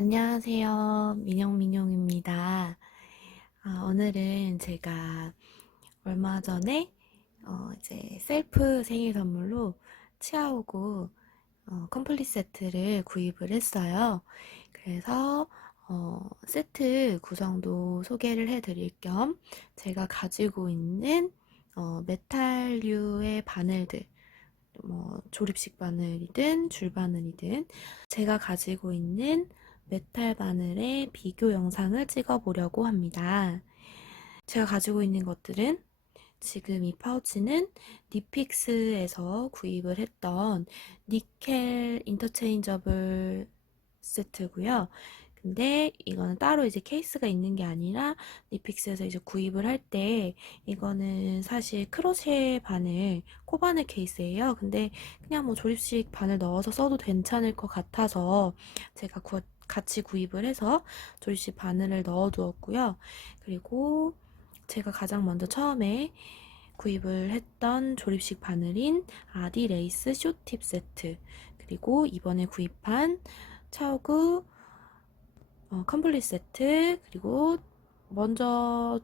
안녕하세요. 민영민영입니다. 오늘은 제가 얼마 전에 이제 셀프 생일 선물로 치아오구 컴플릿 세트를 구입을 했어요. 그래서 세트 구성도 소개를 해드릴 겸 제가 가지고 있는 메탈류의 바늘들, 뭐 조립식 바늘이든 줄 바늘이든 제가 가지고 있는 메탈 바늘의 비교 영상을 찍어 보려고 합니다. 제가 가지고 있는 것들은 지금 이 파우치는 니픽스에서 구입을 했던 니켈 인터체인저블 세트고요. 근데 이거는 따로 이제 케이스가 있는 게 아니라 니픽스에서 이제 구입을 할 때 이거는 사실 크로셰 바늘, 코바늘 케이스예요. 근데 그냥 뭐 조립식 바늘 넣어서 써도 괜찮을 것 같아서 제가 같이 구입을 해서 조립식 바늘을 넣어 두었고요. 그리고 제가 가장 먼저 처음에 구입을 했던 조립식 바늘인 아디레이스 쇼팁 세트, 그리고 이번에 구입한 차오구 컴플릿 세트, 그리고 먼저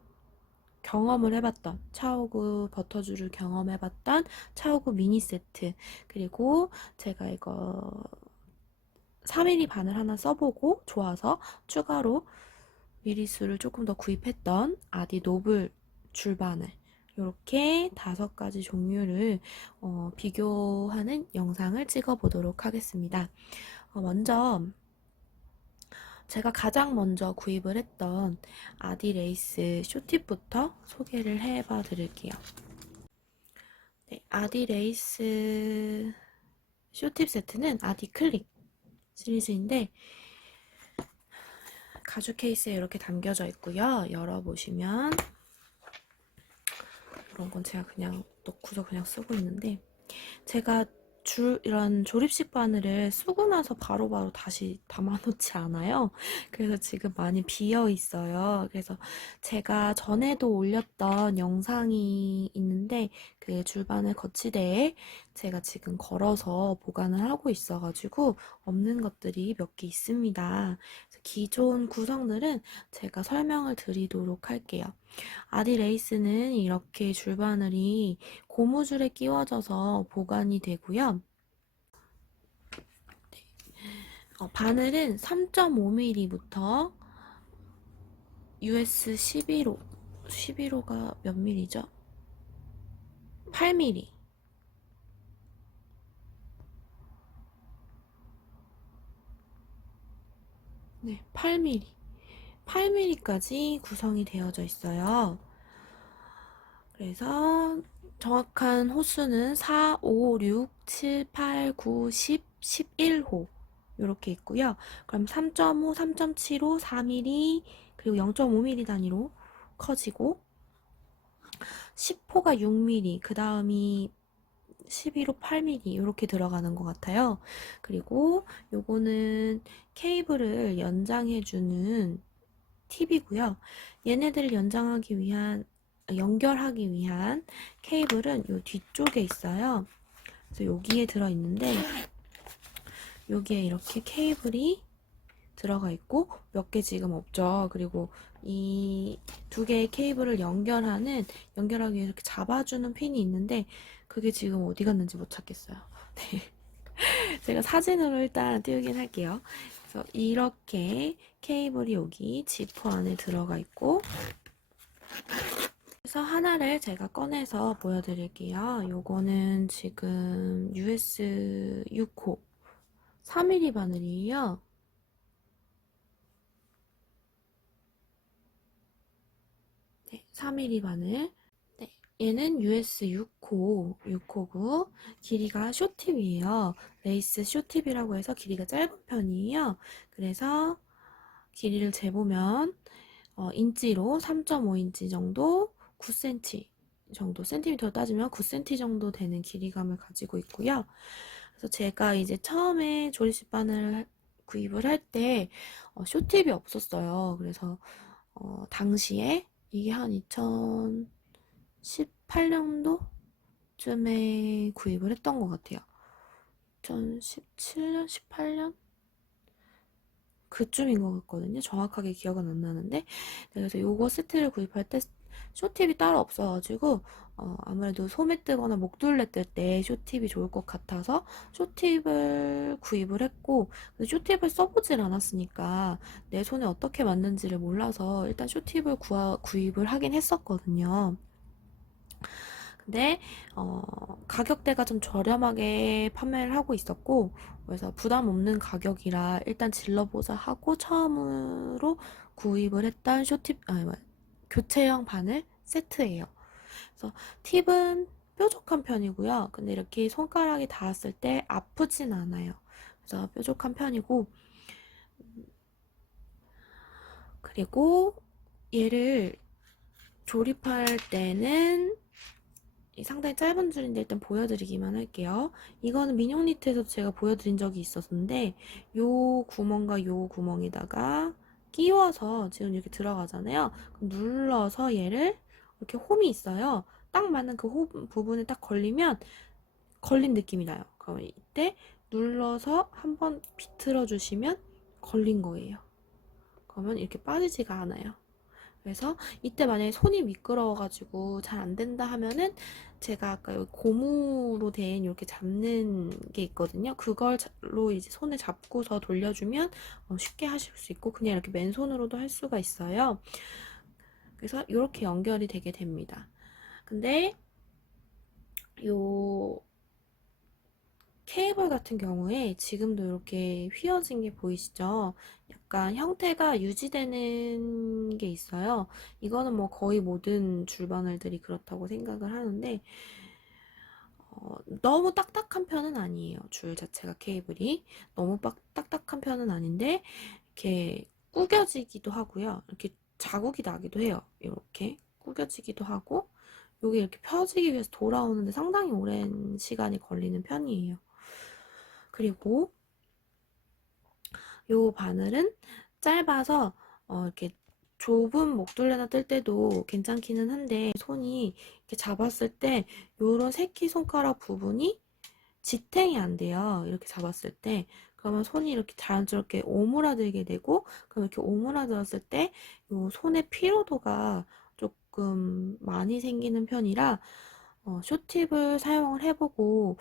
경험을 해봤던 차오구 버터주를 경험해봤던 차오구 미니 세트, 그리고 제가 이거 4mm 바늘 하나 써보고 좋아서 추가로 미리수를 조금 더 구입했던 아디 노블 줄바늘, 이렇게 5가지 종류를 비교하는 영상을 찍어 보도록 하겠습니다. 먼저 제가 가장 먼저 구입을 했던 아디레이스 쇼팁부터 소개를 해봐 드릴게요. 네, 아디레이스 쇼팁 세트는 아디클릭 시리즈인데 가죽 케이스에 이렇게 담겨져 있고요. 열어보시면 이런 건 제가 그냥 넣고서 그냥 쓰고 있는데, 제가 이런 조립식 바늘을 쓰고 나서 바로바로 다시 담아놓지 않아요. 그래서 지금 많이 비어 있어요. 그래서 제가 전에도 올렸던 영상이 있는데 그 줄바늘 거치대에 제가 지금 걸어서 보관을 하고 있어가지고 없는 것들이 몇 개 있습니다. 그래서 기존 구성들은 제가 설명을 드리도록 할게요. 아디레이스는 이렇게 줄바늘이 고무줄에 끼워져서 보관이 되고요. 바늘은 3.5mm부터 US 11호, 11호가 몇 mm죠? 8mm. 네, 8mm. 8mm까지 구성이 되어져 있어요. 그래서 정확한 호수는 4, 5, 6, 7, 8, 9, 10, 11호 이렇게 있고요. 그럼 3.5, 3.75, 4mm, 그리고 0.5mm 단위로 커지고 10호가 6mm, 그 다음이 11호 8mm 이렇게 들어가는 것 같아요. 그리고 요거는 케이블을 연장해주는 팁이고요. 얘네들을 연결하기 위한 케이블은 요 뒤쪽에 있어요. 그래서 여기에 들어있는데 여기에 이렇게 케이블이 들어가 있고 몇 개 지금 없죠. 그리고 이 2개의 케이블을 연결하기 위해서 이렇게 잡아주는 핀이 있는데 그게 지금 어디 갔는지 못 찾겠어요. 네. 제가 사진으로 일단 띄우긴 할게요. 그래서 이렇게 케이블이 여기 지퍼 안에 들어가 있고, 그래서 하나를 제가 꺼내서 보여드릴게요. 요거는 지금 US 6호 3mm 바늘이에요. 네, 3mm 바늘. 네, 얘는 US 6호, 길이가 쇼팁이에요. 레이스 쇼팁이라고 해서 길이가 짧은 편이에요. 그래서 길이를 재보면 인치로 3.5인치 정도, 9cm 정도, 센티미터로 따지면 9cm 정도 되는 길이감을 가지고 있고요. 그래서 제가 이제 처음에 조립식 바늘 구입을 할 때 쇼팁이 없었어요. 그래서 당시에 이게 한 2018년도쯤에 구입을 했던 것 같아요. 2017년, 18년? 그쯤인 것 같거든요. 정확하게 기억은 안 나는데. 네, 그래서 요거 세트를 구입할 때 쇼팁이 따로 없어가지고 아무래도 소매 뜨거나 목둘레 뜰 때 쇼팁이 좋을 것 같아서 쇼팁을 구입을 했고, 쇼팁을 써보질 않았으니까 내 손에 어떻게 맞는지를 몰라서 일단 쇼팁을 구입을 하긴 했었거든요. 근데 가격대가 좀 저렴하게 판매를 하고 있었고, 그래서 부담 없는 가격이라 일단 질러보자 하고 처음으로 구입을 했던 교체형 바늘 세트예요. 그래서 팁은 뾰족한 편이고요. 근데 이렇게 손가락이 닿았을 때 아프진 않아요. 그래서 뾰족한 편이고, 그리고 얘를 조립할 때는 상당히 짧은 줄인데 일단 보여드리기만 할게요. 이거는 민용 니트에서 제가 보여드린 적이 있었는데, 요 구멍과 요 구멍에다가 끼워서 지금 이렇게 들어가잖아요. 눌러서 얘를 이렇게 홈이 있어요. 딱 맞는 그 홈 부분에 딱 걸리면 걸린 느낌이 나요. 그럼 이때 눌러서 한번 비틀어 주시면 걸린 거예요. 그러면 이렇게 빠지지가 않아요. 그래서 이때 만약에 손이 미끄러워가지고 잘 안 된다 하면은 제가 아까 여기 고무로 된 이렇게 잡는 게 있거든요. 그걸로 이제 손을 잡고서 돌려주면 쉽게 하실 수 있고, 그냥 이렇게 맨손으로도 할 수가 있어요. 그래서 이렇게 연결이 되게 됩니다. 근데 요 케이블 같은 경우에 지금도 이렇게 휘어진 게 보이시죠? 약간 형태가 유지되는 게 있어요. 이거는 뭐 거의 모든 줄바늘들이 그렇다고 생각을 하는데, 너무 딱딱한 편은 아니에요. 줄 자체가 케이블이 너무 딱딱한 편은 아닌데 이렇게 구겨지기도 하고요. 이렇게 자국이 나기도 해요. 이렇게 구겨지기도 하고, 여기 이렇게 펴지기 위해서 돌아오는데 상당히 오랜 시간이 걸리는 편이에요. 그리고 요 바늘은 짧아서 이렇게 좁은 목둘레나 뜰 때도 괜찮기는 한데, 손이 이렇게 잡았을 때 요런 새끼손가락 부분이 지탱이 안 돼요. 이렇게 잡았을 때. 그러면 손이 이렇게 자연스럽게 오므라들게 되고, 그럼 이렇게 오므라들었을 때 요 손의 피로도가 조금 많이 생기는 편이라 쇼팁을 사용을 해보고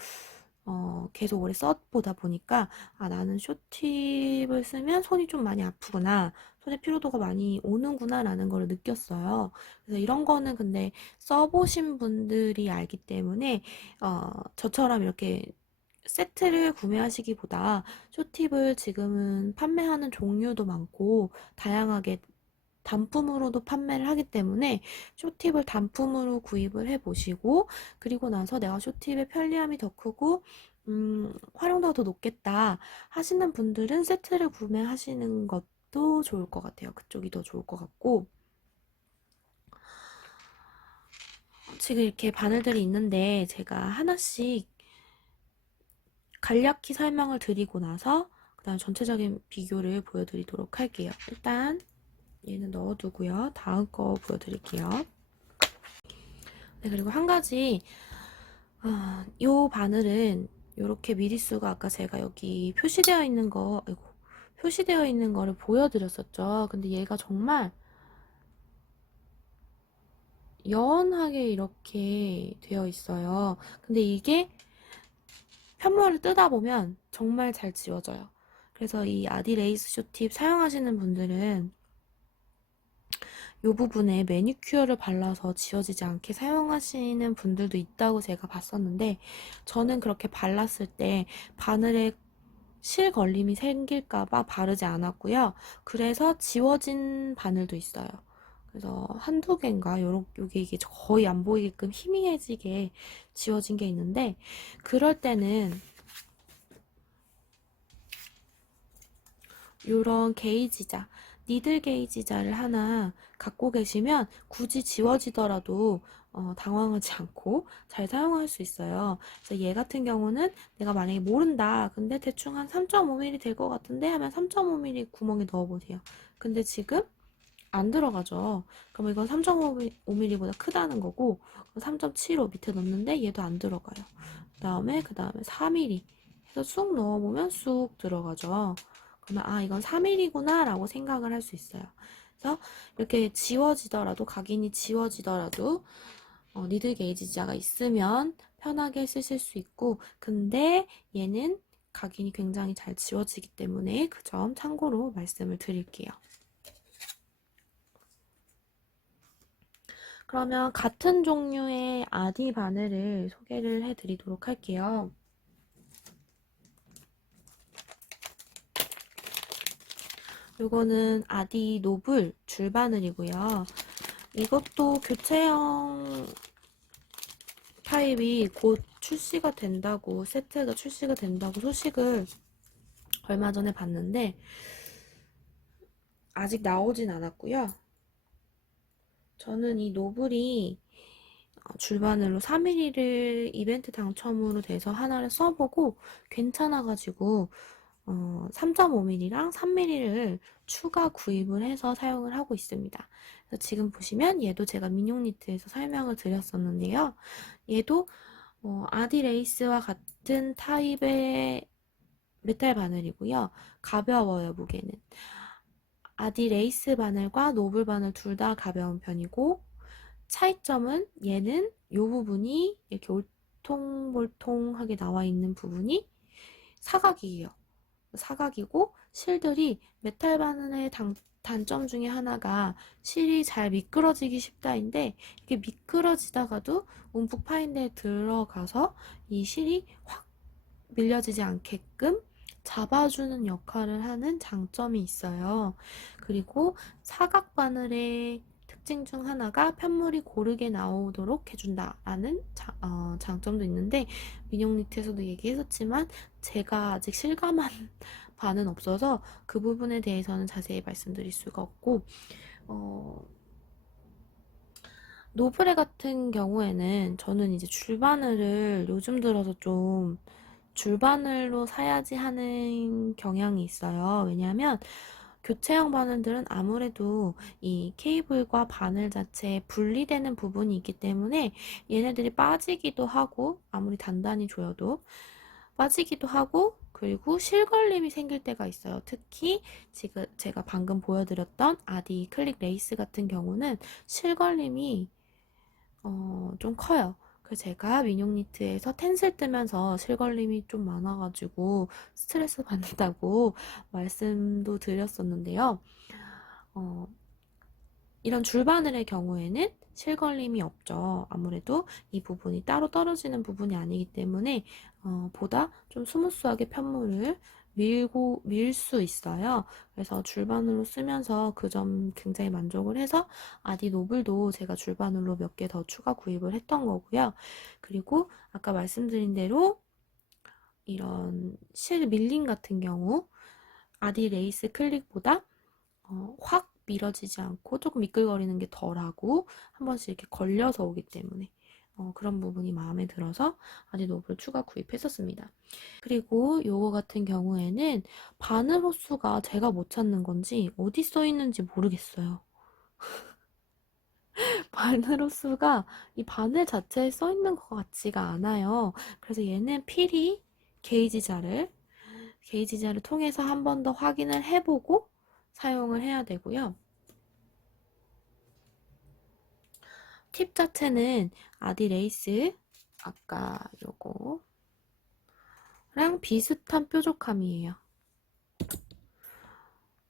계속 오래 써보다 보니까, 아, 나는 쇼팁을 쓰면 손이 좀 많이 아프구나, 손의 피로도가 많이 오는구나 라는 걸 느꼈어요. 그래서 이런 거는 근데 써보신 분들이 알기 때문에 저처럼 이렇게 세트를 구매하시기보다 쇼팁을 지금은 판매하는 종류도 많고 다양하게 단품으로도 판매를 하기 때문에 쇼팁을 단품으로 구입을 해 보시고, 그리고 나서 내가 쇼팁의 편리함이 더 크고 활용도가 더 높겠다 하시는 분들은 세트를 구매하시는 것도 좋을 것 같아요. 그쪽이 더 좋을 것 같고, 지금 이렇게 바늘들이 있는데 제가 하나씩 간략히 설명을 드리고 나서 그 다음 전체적인 비교를 보여드리도록 할게요. 일단 얘는 넣어두고요. 다음 거 보여드릴게요. 네, 그리고 한 가지, 요 바늘은 요렇게 미리수가 아까 제가 여기 표시되어 있는 거, 아이고, 표시되어 있는 거를 보여드렸었죠. 근데 얘가 정말 연하게 이렇게 되어 있어요. 근데 이게 편물을 뜯다 보면 정말 잘 지워져요. 그래서 이 아디레이스 쇼팁 사용하시는 분들은 이 부분에 매니큐어를 발라서 지워지지 않게 사용하시는 분들도 있다고 제가 봤었는데, 저는 그렇게 발랐을 때 바늘에 실 걸림이 생길까봐 바르지 않았고요. 그래서 지워진 바늘도 있어요. 그래서 한두 개인가 요게 이게 거의 안 보이게끔 희미해지게 지워진 게 있는데, 그럴 때는 요런 게이지자, 니들 게이지자를 하나 갖고 계시면 굳이 지워지더라도 당황하지 않고 잘 사용할 수 있어요. 그래서 얘 같은 경우는 내가 만약에 모른다, 근데 대충 한 3.5mm 될 것 같은데 하면 3.5mm 구멍에 넣어보세요. 근데 지금 안 들어가죠. 그럼 이건 3.5mm보다 크다는 거고, 3.75 밑에 넣는데 얘도 안 들어가요. 그 다음에 4mm 해서 쑥 넣어보면 쑥 들어가죠. 그러면 아, 이건 3mm구나 라고 생각을 할 수 있어요. 그래서 이렇게 지워지더라도, 각인이 지워지더라도 니들 게이지자가 있으면 편하게 쓰실 수 있고, 근데 얘는 각인이 굉장히 잘 지워지기 때문에 그 점 참고로 말씀을 드릴게요. 그러면 같은 종류의 아디 바늘을 소개를 해드리도록 할게요. 이거는 아디 노블 줄바늘이고요. 이것도 교체형 타입이 곧 출시가 된다고, 세트가 출시가 된다고 소식을 얼마 전에 봤는데 아직 나오진 않았고요. 저는 이 노블이 줄바늘로 3mm를 이벤트 당첨으로 돼서 하나를 써보고 괜찮아가지고 3.5mm랑 3mm를 추가 구입을 해서 사용을 하고 있습니다. 그래서 지금 보시면 얘도 제가 민용니트에서 설명을 드렸었는데요. 얘도 아디레이스와 같은 타입의 메탈 바늘이고요. 가벼워요, 무게는. 아디레이스 바늘과 노블 바늘 둘 다 가벼운 편이고, 차이점은 얘는 이 부분이 이렇게 올통볼통하게 나와 있는 부분이 사각이에요. 사각이고 실들이 메탈 바늘의 단점 중에 하나가 실이 잘 미끄러지기 쉽다인데, 이게 미끄러지다가도 움푹 파인 데에 들어가서 이 실이 확 밀려지지 않게끔 잡아주는 역할을 하는 장점이 있어요. 그리고 사각 바늘의 특징 중 하나가 편물이 고르게 나오도록 해준다라는 장점도 있는데, 민용니트에서도 얘기했었지만 제가 아직 실감한 바는 없어서 그 부분에 대해서는 자세히 말씀드릴 수가 없고, 노브레 같은 경우에는 저는 이제 줄바늘을 요즘 들어서 좀 줄바늘로 사야지 하는 경향이 있어요. 왜냐하면 교체형 바늘들은 아무래도 이 케이블과 바늘 자체에 분리되는 부분이 있기 때문에 얘네들이 빠지기도 하고, 아무리 단단히 조여도 빠지기도 하고, 그리고 실걸림이 생길 때가 있어요. 특히 지금 제가 방금 보여드렸던 아디 클릭 레이스 같은 경우는 실걸림이 좀 커요. 그래서 제가 민용니트에서 텐슬 뜨면서 실걸림이 좀 많아가지고 스트레스 받는다고 말씀도 드렸었는데요. 어, 이런 줄바늘의 경우에는 실걸림이 없죠. 아무래도 이 부분이 따로 떨어지는 부분이 아니기 때문에 보다 좀 스무스하게 편물을 밀 수 있어요. 그래서 줄바늘로 쓰면서 그 점 굉장히 만족을 해서 아디 노블도 제가 줄바늘로 몇 개 더 추가 구입을 했던 거고요. 그리고 아까 말씀드린 대로 이런 실 밀림 같은 경우 아디 레이스 클릭보다 확 밀어지지 않고 조금 미끌거리는 게 덜하고 한 번씩 이렇게 걸려서 오기 때문에 그런 부분이 마음에 들어서 아디 노블 추가 구입했었습니다. 그리고 요거 같은 경우에는 바늘 호수가 제가 못 찾는 건지 어디 써 있는지 모르겠어요. 바늘 호수가 이 바늘 자체에 써 있는 것 같지가 않아요. 그래서 얘는 필히 게이지자를 통해서 한 번 더 확인을 해보고 사용을 해야 되고요. 팁 자체는 아디레이스 아까 요거랑 비슷한 뾰족함이에요.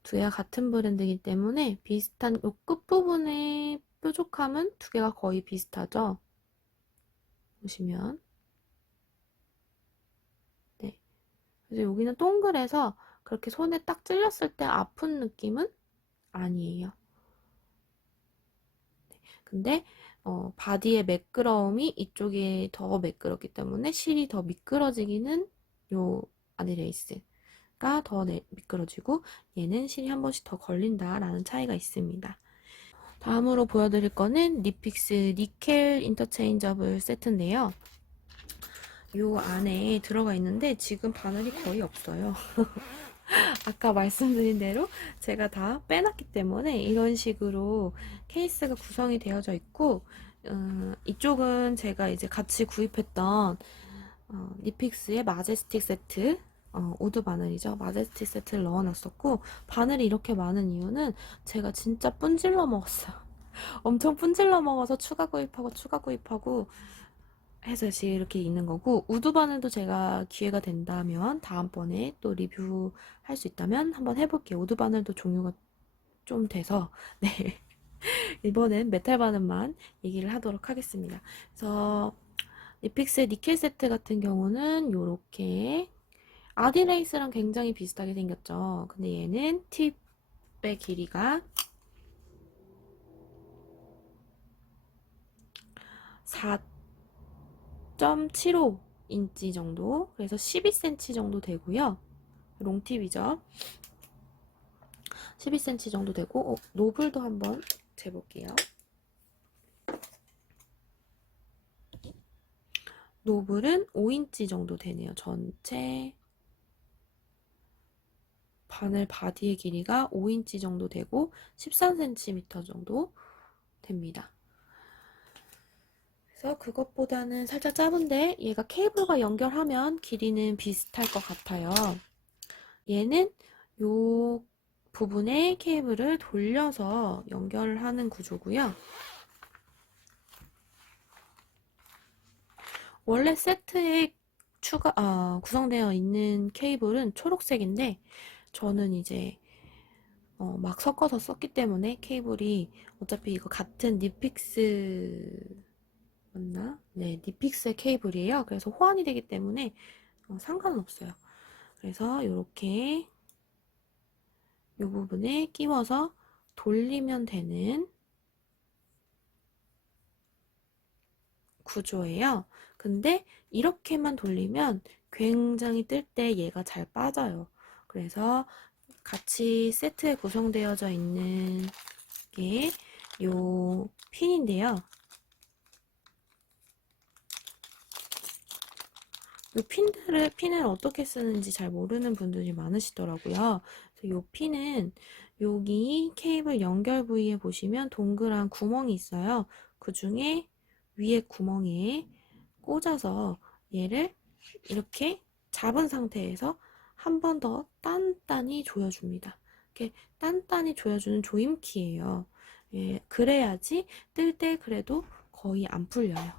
두 개가 같은 브랜드이기 때문에 비슷한 요 끝부분의 뾰족함은 두 개가 거의 비슷하죠. 보시면 네. 그래서 여기는 동그래서 그렇게 손에 딱 찔렸을 때 아픈 느낌은 아니에요. 근데 바디의 매끄러움이 이쪽이 더 매끄럽기 때문에 실이 더 미끄러지기는 요 아디레이스가 더 미끄러지고 얘는 실이 한 번씩 더 걸린다라는 차이가 있습니다. 다음으로 보여드릴 거는 니픽스 니켈 인터체인저블 세트인데요. 요 안에 들어가 있는데 지금 바늘이 거의 없어요. 아까 말씀드린 대로 제가 다 빼놨기 때문에 이런 식으로 케이스가 구성이 되어져 있고, 이쪽은 제가 이제 같이 구입했던 니픽스의 마제스틱 세트, 우드 바늘이죠. 마제스티 세트를 넣어놨었고, 바늘이 이렇게 많은 이유는 제가 진짜 뿜질러 먹었어요. 엄청 뿜질러 먹어서 추가 구입하고 해서 지금 이렇게 있는 거고, 우드 바늘도 제가 기회가 된다면 다음번에 또 리뷰할 수 있다면 한번 해볼게요. 우드 바늘도 종류가 좀 돼서 네. 이번엔 메탈 바늘만 얘기를 하도록 하겠습니다. 그래서 리픽스의 니켈 세트 같은 경우는 요렇게 아디레이스랑 굉장히 비슷하게 생겼죠. 근데 얘는 팁의 길이가 4.75인치 정도, 그래서 12cm 정도 되고요. 롱팁이죠. 12cm 정도 되고, 노블도 한번 재볼게요. 노블은 5인치 정도 되네요. 전체 바늘 바디의 길이가 5인치 정도 되고 13cm 정도 됩니다. 그래서 그것보다는 살짝 짧은데 얘가 케이블과 연결하면 길이는 비슷할 것 같아요. 얘는 요 부분에 케이블을 돌려서 연결하는 구조고요. 원래 세트에 구성되어 있는 케이블은 초록색인데 저는 이제 막 섞어서 썼기 때문에 케이블이 어차피 이거 같은 니픽스 맞나? 네, 니픽스의 케이블이에요. 그래서 호환이 되기 때문에 상관은 없어요. 그래서 이렇게 이 부분에 끼워서 돌리면 되는 구조예요. 근데 이렇게만 돌리면 굉장히 뜰 때 얘가 잘 빠져요. 그래서 같이 세트에 구성되어져 있는 게 요 핀인데요. 이 핀을 어떻게 쓰는지 잘 모르는 분들이 많으시더라고요. 그래서 이 핀은 여기 케이블 연결 부위에 보시면 동그란 구멍이 있어요. 그 중에 위에 구멍에 꽂아서 얘를 이렇게 잡은 상태에서 한 번 더 단단히 조여줍니다. 이렇게 단단히 조여주는 조임키예요. 예, 그래야지 뜰 때 그래도 거의 안 풀려요.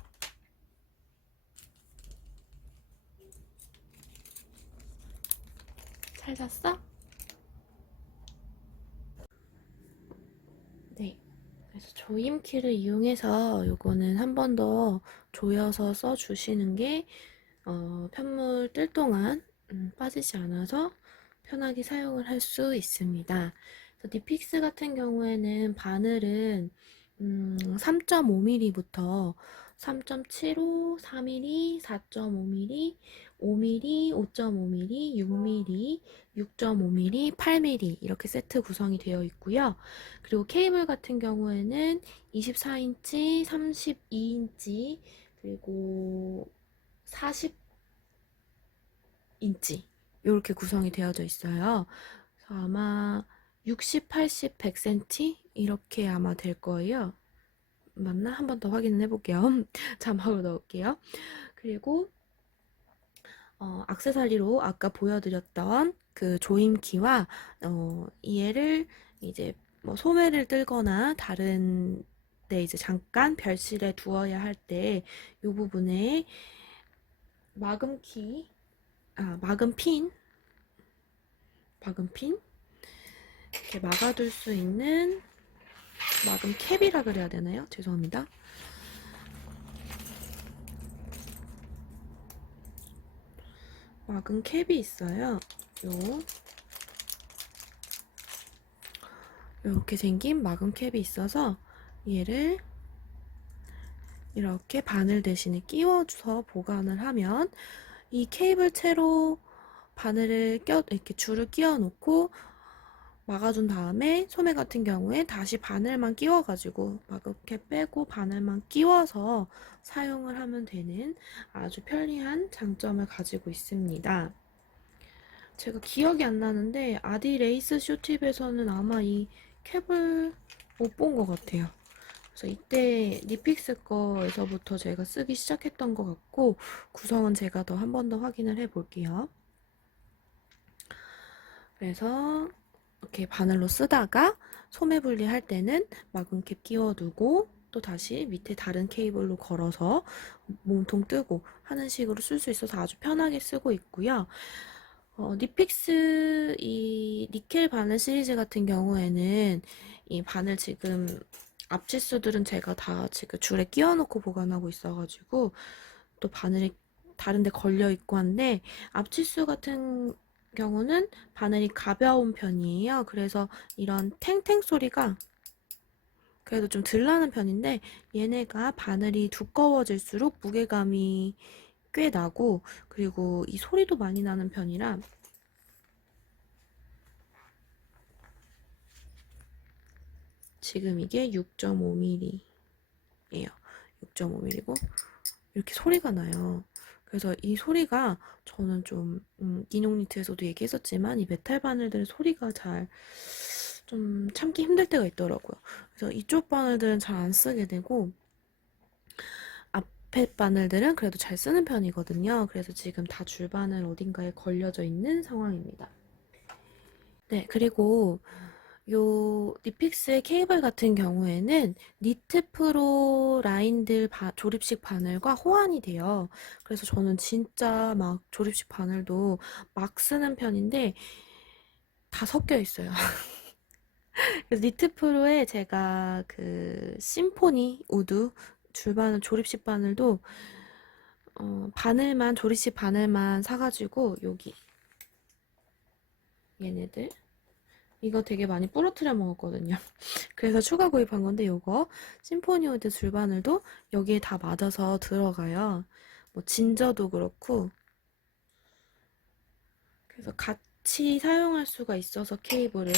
잘 잤어? 네. 그래서 조임키를 이용해서 요거는 한 번 더 조여서 써주시는 게 편물 뜰 동안 빠지지 않아서 편하게 사용을 할 수 있습니다. 니픽스 같은 경우에는 바늘은 3.5mm부터 3.75, 4mm, 4.5mm, 5mm, 5.5mm, 6mm, 6.5mm, 8mm 이렇게 세트 구성이 되어 있고요. 그리고 케이블 같은 경우에는 24인치, 32인치, 그리고 40인치 이렇게 구성이 되어져 있어요. 그래서 아마 60, 80, 100cm 이렇게 아마 될 거예요. 맞나? 한 번 더 확인을 해볼게요. 자막으로 넣을게요. 그리고 액세서리로 아까 보여드렸던 그 조임키와 얘를 이제 뭐 소매를 뜰거나 다른 데 이제 잠깐 별실에 두어야 할 때 이 부분에 마금키, 마금핀 이렇게 막아둘 수 있는 마금캡이라 그래야 되나요? 죄송합니다. 마금캡이 있어요. 이렇게 생긴 마금캡이 있어서 얘를 이렇게 바늘 대신에 끼워서 보관을 하면 이 케이블 채로 바늘을 이렇게 줄을 끼워 놓고 막아준 다음에 소매 같은 경우에 다시 바늘만 끼워가지고 마그캡 빼고 바늘만 끼워서 사용을 하면 되는 아주 편리한 장점을 가지고 있습니다. 제가 기억이 안 나는데 아디레이스 쇼팁에서는 아마 이 캡을 못 본 것 같아요. 그래서 이때 니픽스 거에서부터 제가 쓰기 시작했던 것 같고 구성은 제가 한 번 더 확인을 해 볼게요. 그래서 이렇게 바늘로 쓰다가 소매 분리할 때는 마금캡 끼워두고 또 다시 밑에 다른 케이블로 걸어서 몸통 뜨고 하는 식으로 쓸 수 있어서 아주 편하게 쓰고 있고요. 니픽스 이 니켈 바늘 시리즈 같은 경우에는 이 바늘 지금 앞치수들은 제가 다 지금 줄에 끼워놓고 보관하고 있어가지고 또 바늘이 다른데 걸려 있고 한데 앞치수 같은 경우는 바늘이 가벼운 편이에요. 그래서 이런 탱탱 소리가 그래도 좀 덜 나는 편인데 얘네가 바늘이 두꺼워질수록 무게감이 꽤 나고 그리고 이 소리도 많이 나는 편이라 지금 이게 6.5mm예요. 6.5mm고 이렇게 소리가 나요. 그래서 이 소리가 저는 좀 니뇽니트에서도 얘기했었지만 이 메탈 바늘들은 소리가 잘 좀 참기 힘들 때가 있더라고요. 그래서 이쪽 바늘들은 잘 안 쓰게 되고 앞에 바늘들은 그래도 잘 쓰는 편이거든요. 그래서 지금 다 줄바늘 어딘가에 걸려져 있는 상황입니다. 네, 그리고 요 니픽스의 케이블 같은 경우에는 니트 프로 라인들 조립식 바늘과 호환이 돼요. 그래서 저는 진짜 막 조립식 바늘도 막 쓰는 편인데 다 섞여 있어요. 그래서 니트 프로에 제가 그 심포니 우드 줄바늘 조립식 바늘도 바늘만 조립식 바늘만 사가지고 여기 얘네들 이거 되게 많이 부러뜨려 먹었거든요. 그래서 추가 구입한 건데 요거 심포니 우드 줄바늘도 여기에 다 맞아서 들어가요. 뭐 진저도 그렇고 그래서 같이 사용할 수가 있어서 케이블을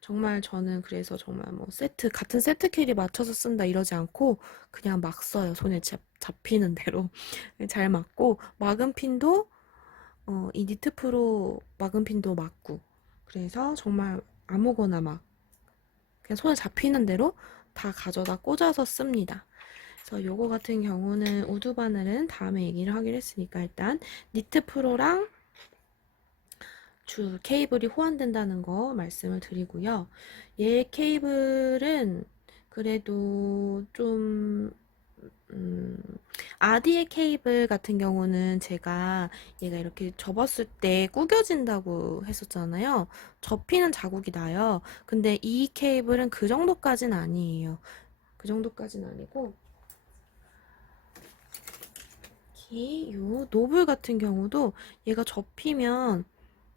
정말 저는 그래서 정말 뭐 같은 세트 길이 맞춰서 쓴다 이러지 않고 그냥 막 써요. 손에 잡히는 대로 잘 맞고 마금핀도 이 니트 프로 마금핀도 맞고 그래서 정말 아무거나 막 그냥 손에 잡히는 대로 다 가져다 꽂아서 씁니다. 그래서 요거 같은 경우는 우드 바늘은 다음에 얘기를 하기로 했으니까 일단 니트 프로랑 줄 케이블이 호환된다는 거 말씀을 드리고요. 얘 케이블은 그래도 좀 아디의 케이블 같은 경우는 제가 얘가 이렇게 접었을 때 구겨진다고 했었잖아요. 접히는 자국이 나요. 근데 이 케이블은 그 정도까지는 아니에요. 그 정도까지는 아니고 특히 요 노블 같은 경우도 얘가 접히면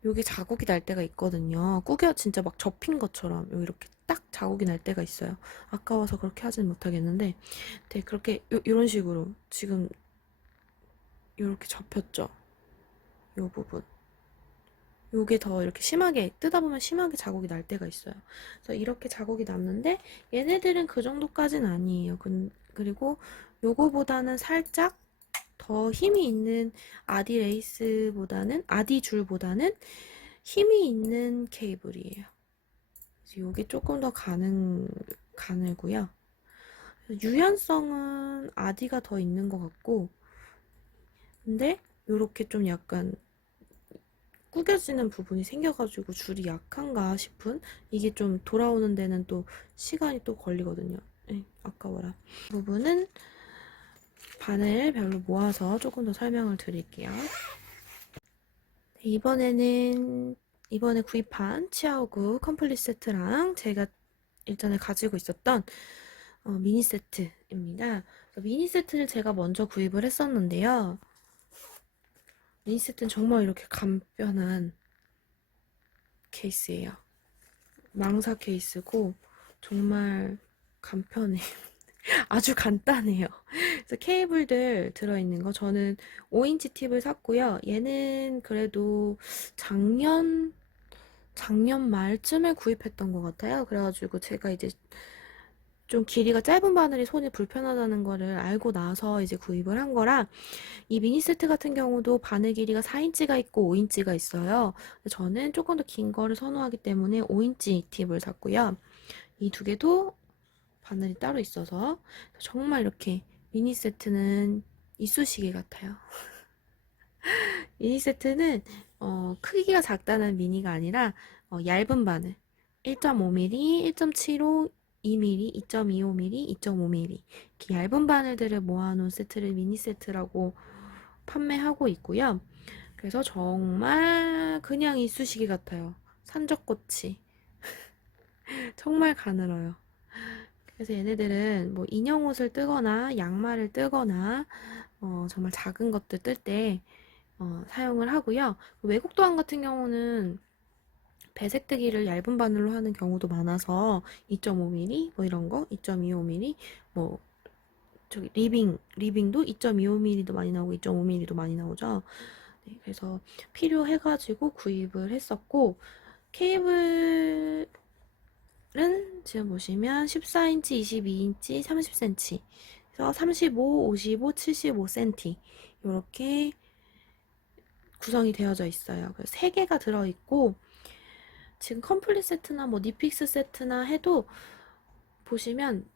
여기 자국이 날 때가 있거든요. 진짜 막 접힌 것처럼 여기 이렇게 딱 자국이 날 때가 있어요. 아까워서 그렇게 하진 못하겠는데 네, 그렇게 이런 식으로 지금 이렇게 접혔죠. 요 부분. 요게 더 이렇게 심하게 뜯다 보면 심하게 자국이 날 때가 있어요. 그래서 이렇게 자국이 났는데 얘네들은 그 정도까지는 아니에요. 그리고 요거보다는 살짝 더 힘이 있는 아디 줄보다는 힘이 있는 케이블이에요. 요게 조금 더 가늘고요. 유연성은 아디가 더 있는 것 같고 근데 요렇게 좀 약간 구겨지는 부분이 생겨가지고 줄이 약한가 싶은 이게 좀 돌아오는 데는 또 시간이 또 걸리거든요. 네, 아까워라. 이 부분은 바늘별로 모아서 조금 더 설명을 드릴게요. 네, 이번에 구입한 치아오구 컴플릿 세트랑 제가 일전에 가지고 있었던 미니 세트입니다. 미니 세트를 제가 먼저 구입을 했었는데요. 미니 세트는 정말 이렇게 간편한 케이스예요. 망사 케이스고 정말 간편해. 아주 간단해요. 그래서 케이블들 들어있는 거 저는 5인치 팁을 샀고요. 얘는 그래도 작년 말쯤에 구입했던 것 같아요. 그래가지고 제가 이제 좀 길이가 짧은 바늘이 손이 불편하다는 거를 알고 나서 이제 구입을 한 거라 이 미니 세트 같은 경우도 바늘 길이가 4인치가 있고 5인치가 있어요. 저는 조금 더 긴 거를 선호하기 때문에 5인치 팁을 샀고요. 이 두 개도 바늘이 따로 있어서 정말 이렇게 미니 세트는 이쑤시개 같아요. 미니 세트는 크기가 작다는 미니가 아니라 얇은 바늘 1.5mm, 1.75, 2mm, 2.25mm, 2.5mm 이렇게 얇은 바늘들을 모아놓은 세트를 미니 세트라고 판매하고 있고요. 그래서 정말 그냥 이쑤시개 같아요. 산적꼬치. 정말 가늘어요. 그래서 얘네들은 뭐 인형 옷을 뜨거나 양말을 뜨거나 정말 작은 것들 뜰 때 사용을 하고요. 외국 도안 같은 경우는 배색뜨기를 얇은 바늘로 하는 경우도 많아서 2.5mm 뭐 이런 거, 2.25mm 뭐 저기 리빙도 2.25mm도 많이 나오고 2.5mm도 많이 나오죠. 네, 그래서 필요해가지고 구입을 했었고 케이블은 지금 보시면 14인치, 22인치, 30cm 그래서 35, 55, 75cm 이렇게 구성이 되어져 있어요. 그래서 3개가 들어있고 지금 컴플릿 세트나 뭐 니픽스 세트나 해도 보시면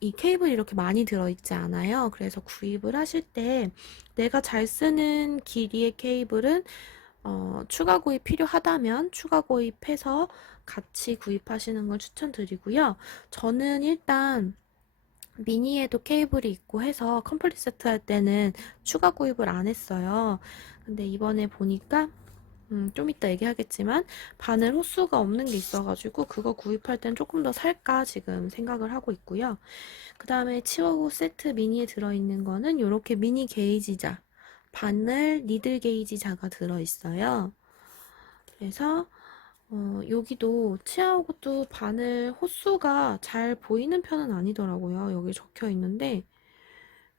이 케이블이 이렇게 많이 들어있지 않아요. 그래서 구입을 하실 때 내가 잘 쓰는 길이의 케이블은 추가 구입 필요하다면 추가 구입해서 같이 구입하시는 걸 추천드리고요. 저는 일단 미니에도 케이블이 있고 해서 컴플릿 세트 할 때는 추가 구입을 안 했어요. 근데 이번에 보니까 좀 이따 얘기하겠지만 바늘 호수가 없는 게 있어가지고 그거 구입할 땐 조금 더 살까 지금 생각을 하고 있고요. 그 다음에 치워고 세트 미니에 들어있는 거는 이렇게 미니 게이지자 바늘 니들 게이지자가 들어있어요. 그래서 여기도 치아오고도 바늘 호수가 잘 보이는 편은 아니더라고요. 여기 적혀 있는데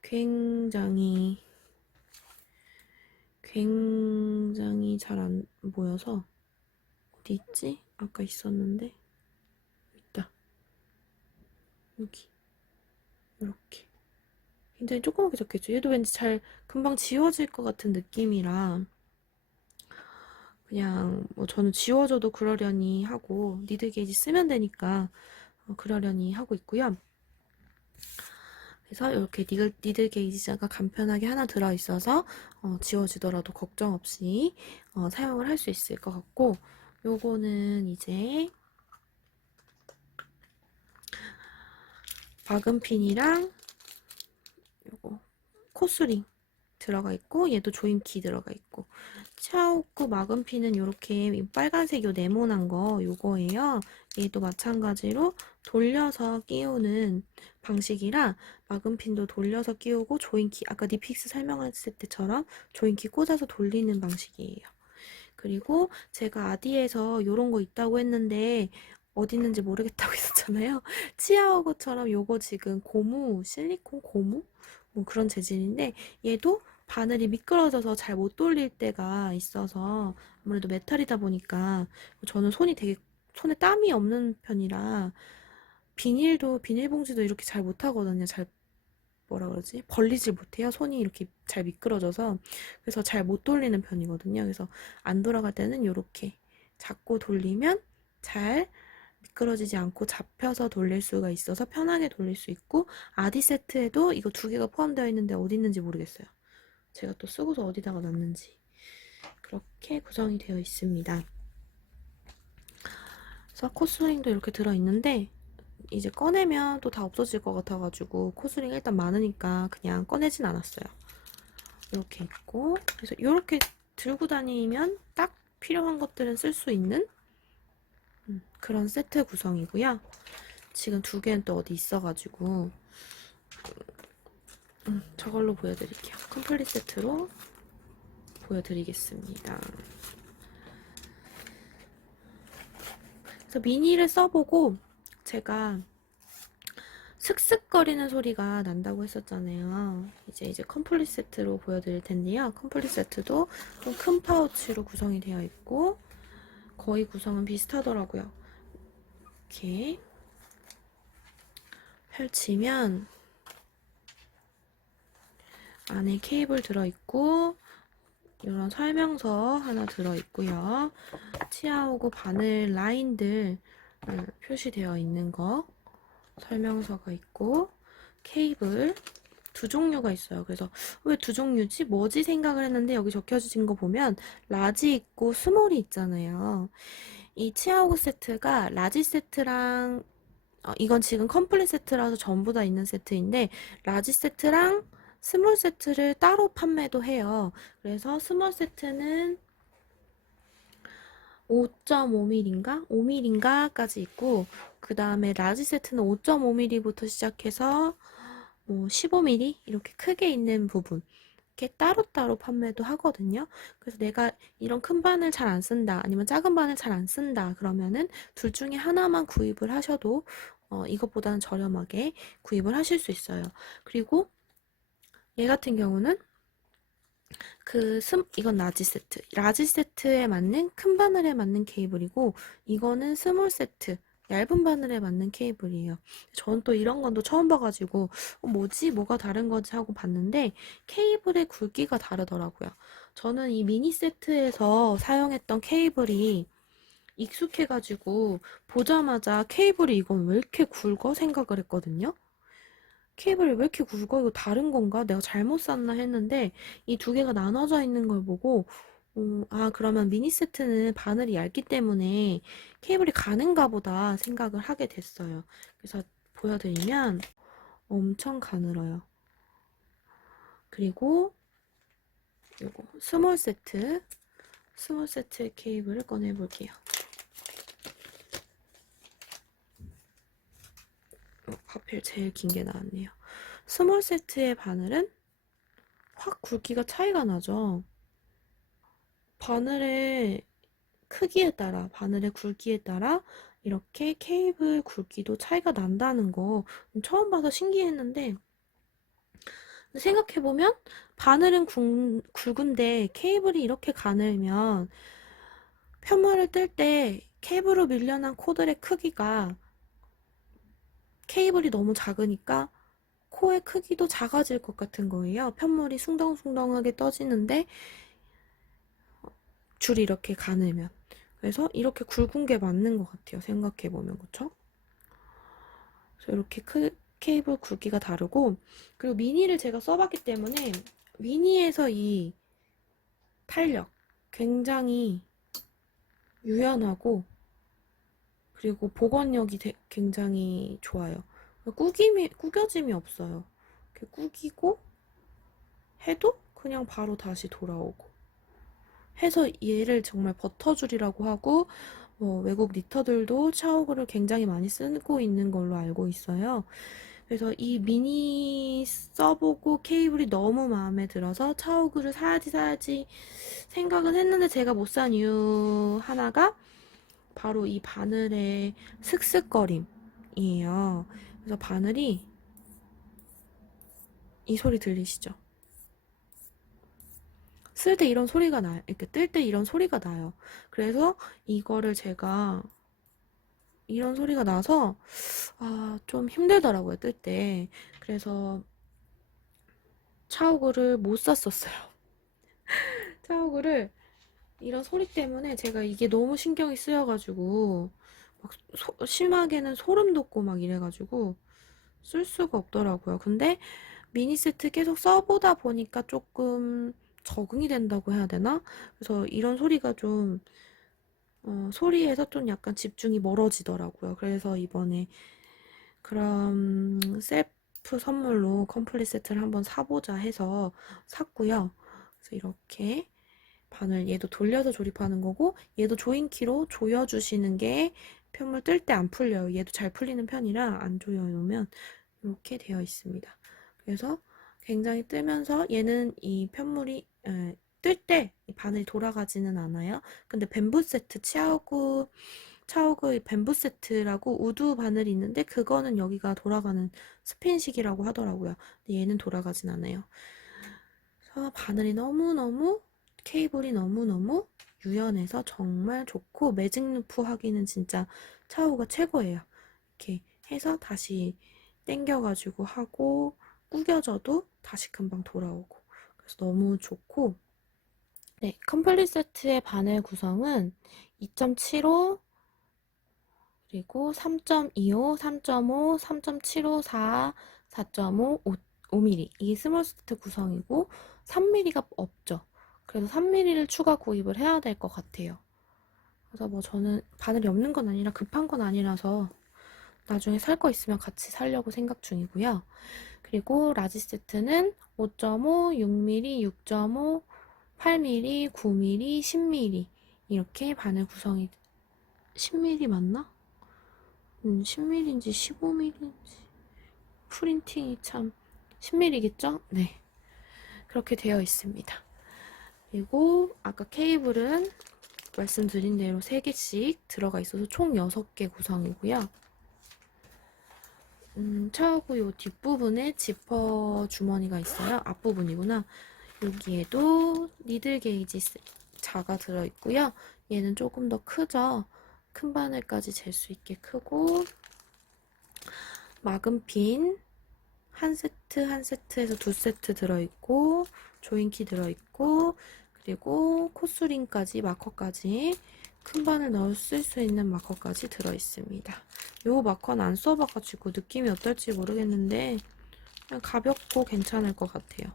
굉장히 잘 안 보여서 어디 있지? 아까 있었는데 있다. 여기 이렇게 굉장히 조그맣게 적혀있죠. 얘도 왠지 잘 금방 지워질 것 같은 느낌이라 그냥 뭐 저는 지워져도 그러려니 하고 니들 게이지 쓰면 되니까 그러려니 하고 있고요. 그래서 이렇게 니들 게이지자가 간편하게 하나 들어있어서 지워지더라도 걱정 없이 사용을 할 수 있을 것 같고 요거는 이제 마금핀이랑 요거 코스링 들어가 있고 얘도 조임키 들어가 있고 샤오쿠 마금핀은 이렇게 빨간색 요 네모난 거 요거예요. 얘도 마찬가지로 돌려서 끼우는 방식이라 마금핀도 돌려서 끼우고 조인키 아까 니픽스 설명했을 때처럼 조인키 꽂아서 돌리는 방식이에요. 그리고 제가 아디에서 요런 거 있다고 했는데 어디 있는지 모르겠다고 했었잖아요. 치아오구처럼 요거 지금 고무 실리콘 고무 뭐 그런 재질인데 얘도 바늘이 미끄러져서 잘 못 돌릴 때가 있어서 아무래도 메탈이다 보니까 저는 손에 땀이 없는 편이라 비닐봉지도 이렇게 잘 못하거든요. 잘 뭐라 그러지? 벌리질 못해요. 손이 이렇게 잘 미끄러져서 그래서 잘 못 돌리는 편이거든요. 그래서 안 돌아갈 때는 이렇게 잡고 돌리면 잘 미끄러지지 않고 잡혀서 돌릴 수가 있어서 편하게 돌릴 수 있고 아디 세트에도 이거 2개가 포함되어 있는데 어디 있는지 모르겠어요. 제가 또 쓰고서 어디다가 놨는지 그렇게 구성이 되어 있습니다. 그래서 코스링도 이렇게 들어있는데 이제 꺼내면 또 다 없어질 것 같아가지고 코스링 일단 많으니까 그냥 꺼내진 않았어요. 이렇게 있고 그래서 이렇게 들고 다니면 딱 필요한 것들은 쓸 수 있는 그런 세트 구성이고요. 지금 2개는 또 어디 있어가지고 저걸로 보여드릴게요. 컴플릿 세트로 보여드리겠습니다. 그래서 미니를 써보고 제가 슥슥거리는 소리가 난다고 했었잖아요. 이제 컴플릿 세트로 보여드릴 텐데요. 컴플릿 세트도 좀 큰 파우치로 구성이 되어 있고 거의 구성은 비슷하더라고요. 이렇게 펼치면 안에 케이블 들어있고 이런 설명서 하나 들어있고요. 치아오고 바늘 라인들 표시되어 있는 거 설명서가 있고 케이블 두 종류가 있어요. 그래서 왜 두 종류지? 뭐지? 생각을 했는데 여기 적혀진 거 보면 라지 있고 스몰이 있잖아요. 이 치아오그 세트가 라지 세트랑 이건 지금 컴플릿 세트라서 전부 다 있는 세트인데 라지 세트랑 스몰 세트를 따로 판매도 해요. 그래서 스몰 세트는 5.5mm인가? 5mm인가까지 있고 그 다음에 라지 세트는 5.5mm부터 시작해서 뭐 15mm 이렇게 크게 있는 부분 이렇게 따로따로 판매도 하거든요. 그래서 내가 이런 큰 바늘 잘 안 쓴다 아니면 작은 바늘 잘 안 쓴다 그러면은 둘 중에 하나만 구입을 하셔도 이것보다는 저렴하게 구입을 하실 수 있어요. 그리고 얘 같은 경우는 이건 라지 세트. 라지 세트에 맞는 큰 바늘에 맞는 케이블이고, 이거는 스몰 세트. 얇은 바늘에 맞는 케이블이에요. 저는 또 이런 건 또 처음 봐가지고, 뭐지? 뭐가 다른 거지? 하고 봤는데, 케이블의 굵기가 다르더라고요. 저는 이 미니 세트에서 사용했던 케이블이 익숙해가지고, 보자마자 케이블이 이건 왜 이렇게 굵어? 생각을 했거든요. 케이블이 왜 이렇게 굵어? 이거 다른 건가? 내가 잘못 샀나 했는데 이 두 개가 나눠져 있는 걸 보고 그러면 미니 세트는 바늘이 얇기 때문에 케이블이 가는가 보다 생각을 하게 됐어요. 그래서 보여드리면 엄청 가늘어요. 그리고 요거 스몰 세트 케이블을 꺼내 볼게요. 하필 제일 긴 게 나왔네요. 스몰 세트의 바늘은 확 굵기가 차이가 나죠. 바늘의 바늘의 굵기에 따라 이렇게 케이블 굵기도 차이가 난다는 거 처음 봐서 신기했는데 생각해보면 바늘은 굵은데 케이블이 이렇게 가늘면 편물을 뜰 때 케이블로 밀려난 코들의 크기가 케이블이 너무 작으니까 코의 크기도 작아질 것 같은 거예요. 편물이 숭덩숭덩하게 떠지는데 줄이 이렇게 가늘면. 그래서 이렇게 굵은 게 맞는 것 같아요. 생각해보면, 그쵸? 그래서 이렇게 케이블 굵기가 다르고, 그리고 미니를 제가 써봤기 때문에, 미니에서 이 탄력, 굉장히 유연하고, 그리고 복원력이 굉장히 좋아요. 구겨짐이 없어요. 이렇게 구기고, 해도 그냥 바로 다시 돌아오고. 해서 얘를 정말 버터줄이라고 하고 외국 니터들도 샤워글을 굉장히 많이 쓰고 있는 걸로 알고 있어요. 그래서 이 미니 써보고 케이블이 너무 마음에 들어서 샤워글을 사야지 생각은 했는데 제가 못 산 이유 하나가 바로 이 바늘의 슥슥거림이에요. 그래서 바늘이 이 소리 들리시죠? 쓸 때 이런 소리가 나요. 이렇게 뜰 때 이런 소리가 나요. 그래서 이거를 제가 이런 소리가 나서 좀 힘들더라고요, 뜰 때. 그래서 차오글을 못 샀었어요. 차오글을 이런 소리 때문에 제가 이게 너무 신경이 쓰여가지고 막 심하게는 소름 돋고 막 이래가지고 쓸 수가 없더라고요. 근데 미니 세트 계속 써보다 보니까 조금 적응이 된다고 해야 되나? 그래서 이런 소리가 좀 소리에서 좀 약간 집중이 멀어지더라고요. 그래서 이번에 그럼 셀프 선물로 컴플릿 세트를 한번 사보자 해서 샀고요. 그래서 이렇게 바늘 얘도 돌려서 조립하는 거고 얘도 조인키로 조여주시는 게 편물 뜰 때 안 풀려요. 얘도 잘 풀리는 편이라 안 조여놓으면 이렇게 되어 있습니다. 그래서 굉장히 뜨면서 얘는 이 편물이 뜰 때 바늘이 돌아가지는 않아요. 근데 뱀부 세트 차오구 뱀부 세트라고 우드 바늘이 있는데 그거는 여기가 돌아가는 스핀식이라고 하더라고요. 근데 얘는 돌아가진 않아요. 그래서 바늘이 너무너무 케이블이 너무너무 유연해서 정말 좋고 매직 루프 하기는 진짜 차오가 최고예요. 이렇게 해서 다시 당겨가지고 하고 구겨져도 다시 금방 돌아오고 그래서 너무 좋고 네, 컴플릿 세트의 바늘 구성은 2.75 그리고 3.25, 3.5, 3.754, 4.5, 5mm. 이게 스몰 스트 구성이고 3mm가 없죠. 그래서 3mm를 추가 구입을 해야 될 것 같아요. 그래서 뭐 저는 바늘이 없는 건 아니라 급한 건 아니라서 나중에 살 거 있으면 같이 사려고 생각 중이고요. 그리고 라지 세트는 5.5, 6mm, 6.5, 8mm, 9mm, 10mm 이렇게 바늘 구성이 10mm 맞나? 10mm인지 15mm인지 프린팅이 참 10mm겠죠? 네, 그렇게 되어 있습니다. 그리고 아까 케이블은 말씀드린 대로 3개씩 들어가 있어서 총 6개 구성이고요. 차하고 요 뒷부분에 지퍼 주머니가 있어요. 앞부분이구나. 여기에도 니들 게이지 자가 들어있고요. 얘는 조금 더 크죠. 큰 바늘까지 잴 수 있게 크고, 막음핀 한 세트 한 세트에서 2세트 들어있고, 조인키 들어있고, 그리고 코스링까지, 마커까지, 큰 바늘 넣을 수 있는 마커까지 들어있습니다. 요 마커는 안 써봐가지고 느낌이 어떨지 모르겠는데 그냥 가볍고 괜찮을 것 같아요.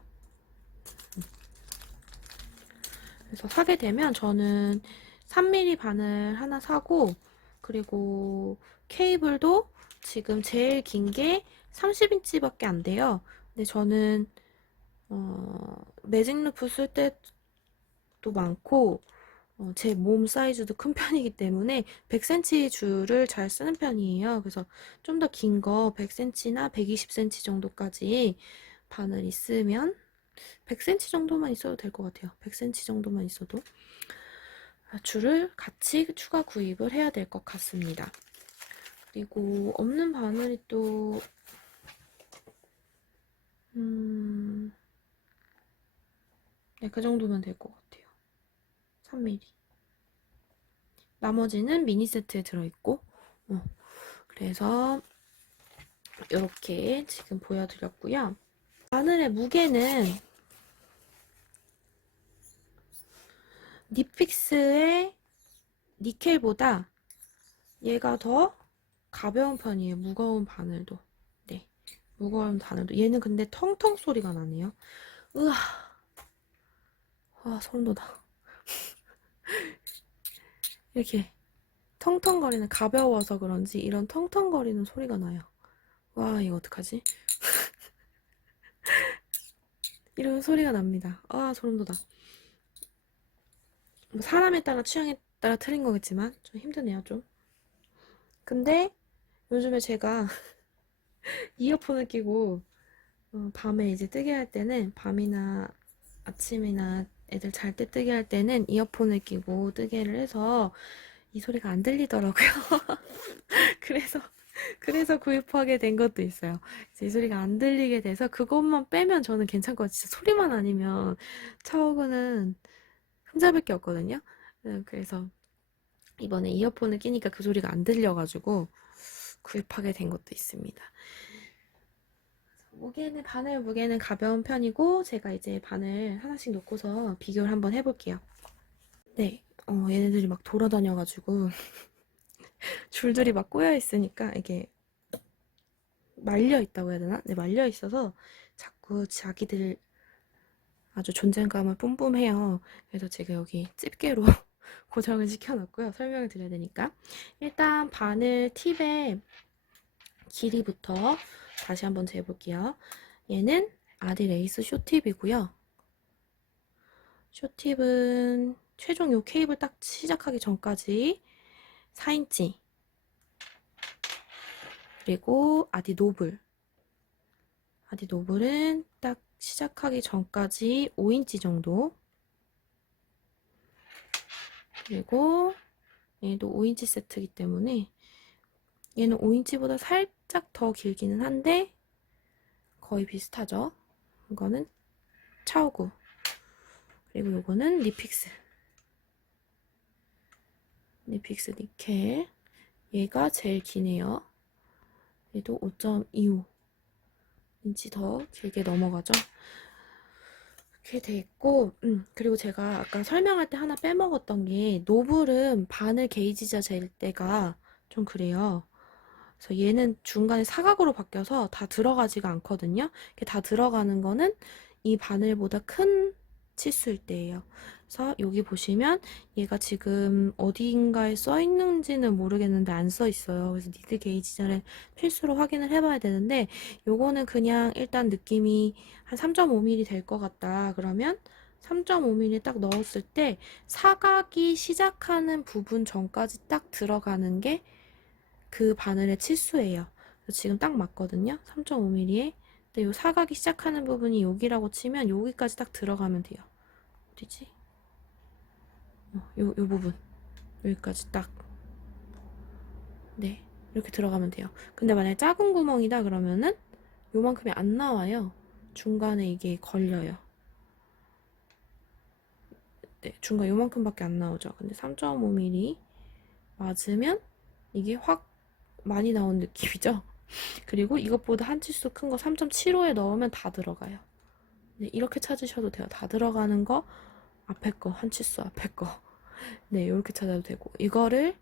그래서 사게 되면 저는 3mm 바늘 하나 사고, 그리고 케이블도 지금 제일 긴 게 30인치밖에 안 돼요. 근데 저는 매직 루프 쓸 때도 많고 제 몸 사이즈도 큰 편이기 때문에 100cm 줄을 잘 쓰는 편이에요. 그래서 좀 더 긴 거 100cm나 120cm 정도까지 바늘 있으면 100cm 정도만 있어도 될 것 같아요. 100cm 정도만 있어도 줄을 같이 추가 구입을 해야 될 것 같습니다. 그리고 없는 바늘이 또 네, 그 정도면 될 것 같아요. 3mm. 나머지는 미니 세트에 들어있고 그래서 이렇게 지금 보여드렸고요. 바늘의 무게는 니픽스의 니켈보다 얘가 더 가벼운 편이에요. 무거운 바늘도. 네, 무거운 바늘도. 얘는 근데 텅텅 소리가 나네요. 으아, 와, 소름 돋아. 이렇게 텅텅거리는, 가벼워서 그런지 이런 텅텅거리는 소리가 나요. 와, 이거 어떡하지? 이런 소리가 납니다. 아, 소름 돋아. 뭐 사람에 따라 취향에 따라 틀린 거겠지만 좀 힘드네요, 좀. 근데 요즘에 제가 이어폰을 끼고 밤에 이제 뜨게 할 때는, 밤이나 아침이나 애들 잘 때 뜨게 할 때는 이어폰을 끼고 뜨게를 해서 이 소리가 안 들리더라고요. 그래서 구입하게 된 것도 있어요. 이 소리가 안 들리게 돼서 그것만 빼면 저는 괜찮거든요. 진짜 소리만 아니면 차오구는 흠잡을 게 없거든요. 그래서 이번에 이어폰을 끼니까 그 소리가 안 들려가지고 구입하게 된 것도 있습니다. 바늘 무게는 가벼운 편이고, 제가 이제 바늘 하나씩 놓고서 비교를 한번 해볼게요. 네, 얘네들이 막 돌아다녀가지고 줄들이 막 꼬여 있으니까 이게 말려 있다고 해야 되나? 네, 말려 있어서 자꾸 자기들 아주 존재감을 뿜뿜해요. 그래서 제가 여기 집게로 고정을 시켜놨고요. 설명을 드려야 되니까. 일단 바늘 팁의 길이부터 다시 한번 재볼게요. 얘는 아디레이스 쇼팁이고요. 쇼팁은 최종 요 케이블 딱 시작하기 전까지 4인치. 그리고 아디노블은 딱 시작하기 전까지 5인치 정도. 그리고 얘도 5인치 세트이기 때문에 얘는 5인치보다 살짝 더 길기는 한데 거의 비슷하죠. 이거는 차오구. 그리고 요거는 니픽스 니켈. 얘가 제일 기네요. 얘도 5.25인치 더 길게 넘어가죠. 이렇게 돼 있고, 그리고 제가 아까 설명할 때 하나 빼먹었던 게, 노블은 바늘 게이지자 잴 때가 좀 그래요. 그래서 얘는 중간에 사각으로 바뀌어서 다 들어가지가 않거든요. 이렇게 다 들어가는 거는 이 바늘보다 큰 치수일 때예요. 그래서 여기 보시면 얘가 지금 어디인가에 써 있는지는 모르겠는데 안 써 있어요. 그래서 니드 게이지 전에 필수로 확인을 해봐야 되는데 요거는 그냥 일단 느낌이 한 3.5mm 될 것 같다. 그러면 3.5mm 딱 넣었을 때 사각이 시작하는 부분 전까지 딱 들어가는 게 그 바늘의 치수예요. 지금 딱 맞거든요. 3.5mm에. 근데 요 사각이 시작하는 부분이 여기라고 치면 여기까지 딱 들어가면 돼요. 어디지? 요 부분. 여기까지 딱. 네. 이렇게 들어가면 돼요. 근데 만약에 작은 구멍이다 그러면은 요만큼이 안 나와요. 중간에 이게 걸려요. 네. 중간 요만큼밖에 안 나오죠. 근데 3.5mm 맞으면 이게 확 많이 나온 느낌이죠. 그리고 이것보다 한 치수 큰 거 3.75에 넣으면 다 들어가요. 네, 이렇게 찾으셔도 돼요. 다 들어가는 거 앞에 거, 한 치수 앞에 거. 네, 이렇게 찾아도 되고. 이거를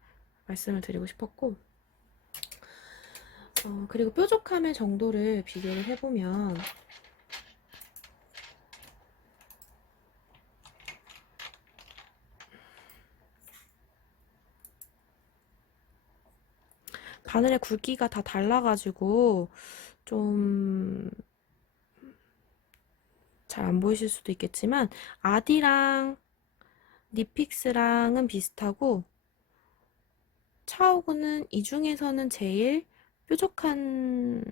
말씀을 드리고 싶었고. 그리고 뾰족함의 정도를 비교를 해보면 바늘의 굵기가 다 달라가지고 좀 잘 안 보이실 수도 있겠지만 아디랑 니픽스랑은 비슷하고 차오구는 이 중에서는 제일 뾰족한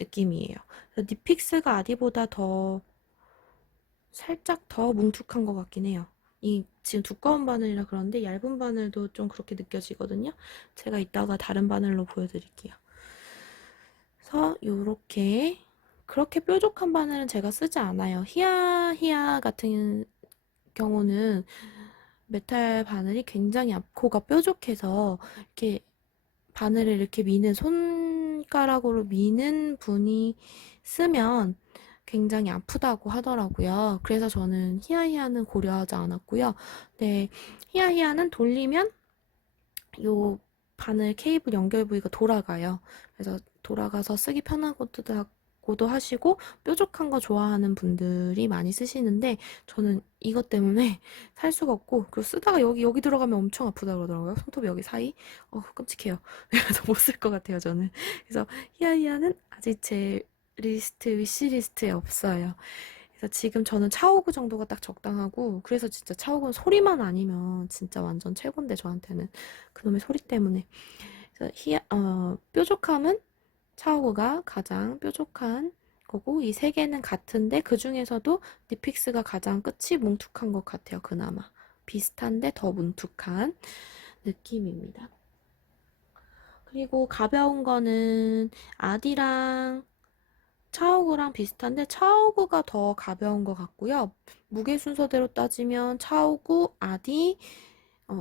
느낌이에요. 니픽스가 아디보다 더 살짝 더 뭉툭한 것 같긴 해요. 이 지금 두꺼운 바늘이라 그런데 얇은 바늘도 좀 그렇게 느껴지거든요. 제가 이따가 다른 바늘로 보여드릴게요. 그래서 요렇게 그렇게 뾰족한 바늘은 제가 쓰지 않아요. 히야 같은 경우는 메탈 바늘이 굉장히 얇고가 뾰족해서 이렇게 바늘을 이렇게 미는 손가락으로 미는 분이 쓰면 굉장히 아프다고 하더라고요. 그래서 저는 히야히야는 고려하지 않았고요. 네, 히야히야는 돌리면 요 바늘 케이블 연결 부위가 돌아가요. 그래서 돌아가서 쓰기 편하고도 하시고 뾰족한 거 좋아하는 분들이 많이 쓰시는데 저는 이것 때문에 살 수가 없고 그리고 쓰다가 여기 들어가면 엄청 아프다 그러더라고요. 손톱 여기 사이. 끔찍해요. 그래서 못 쓸 것 같아요, 저는. 그래서 히야히야는 아직 제 위시리스트에 없어요. 그래서 지금 저는 차오구 정도가 딱 적당하고 그래서 진짜 차오구는 소리만 아니면 진짜 완전 최고인데 저한테는 그놈의 소리 때문에. 그래서 뾰족함은 차오구가 가장 뾰족한 거고 이 세 개는 같은데 그 중에서도 니픽스가 가장 끝이 뭉툭한 것 같아요. 그나마 비슷한데 더 뭉툭한 느낌입니다. 그리고 가벼운 거는 아디랑 차오구랑 비슷한데 차오구가 더 가벼운 것 같고요. 무게 순서대로 따지면 차오구, 아디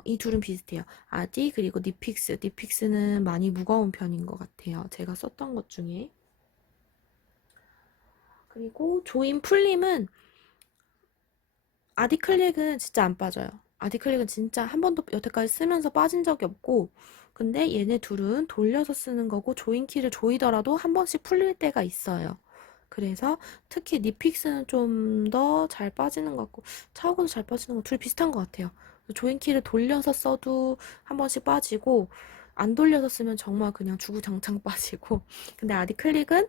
이 둘은 비슷해요. 아디 그리고 니픽스. 니픽스는 많이 무거운 편인 것 같아요. 제가 썼던 것 중에. 그리고 조인 풀림은 아디클릭은 진짜 안 빠져요. 아디클릭은 진짜 한 번도 여태까지 쓰면서 빠진 적이 없고 근데 얘네 둘은 돌려서 쓰는 거고 조인키를 조이더라도 한 번씩 풀릴 때가 있어요. 그래서 특히 니픽스는 좀 더 잘 빠지는 것 같고 차오고도 잘 빠지는 거 둘이 비슷한 것 같아요. 조인키를 돌려서 써도 한 번씩 빠지고 안 돌려서 쓰면 정말 그냥 주구장창 빠지고 근데 아디클릭은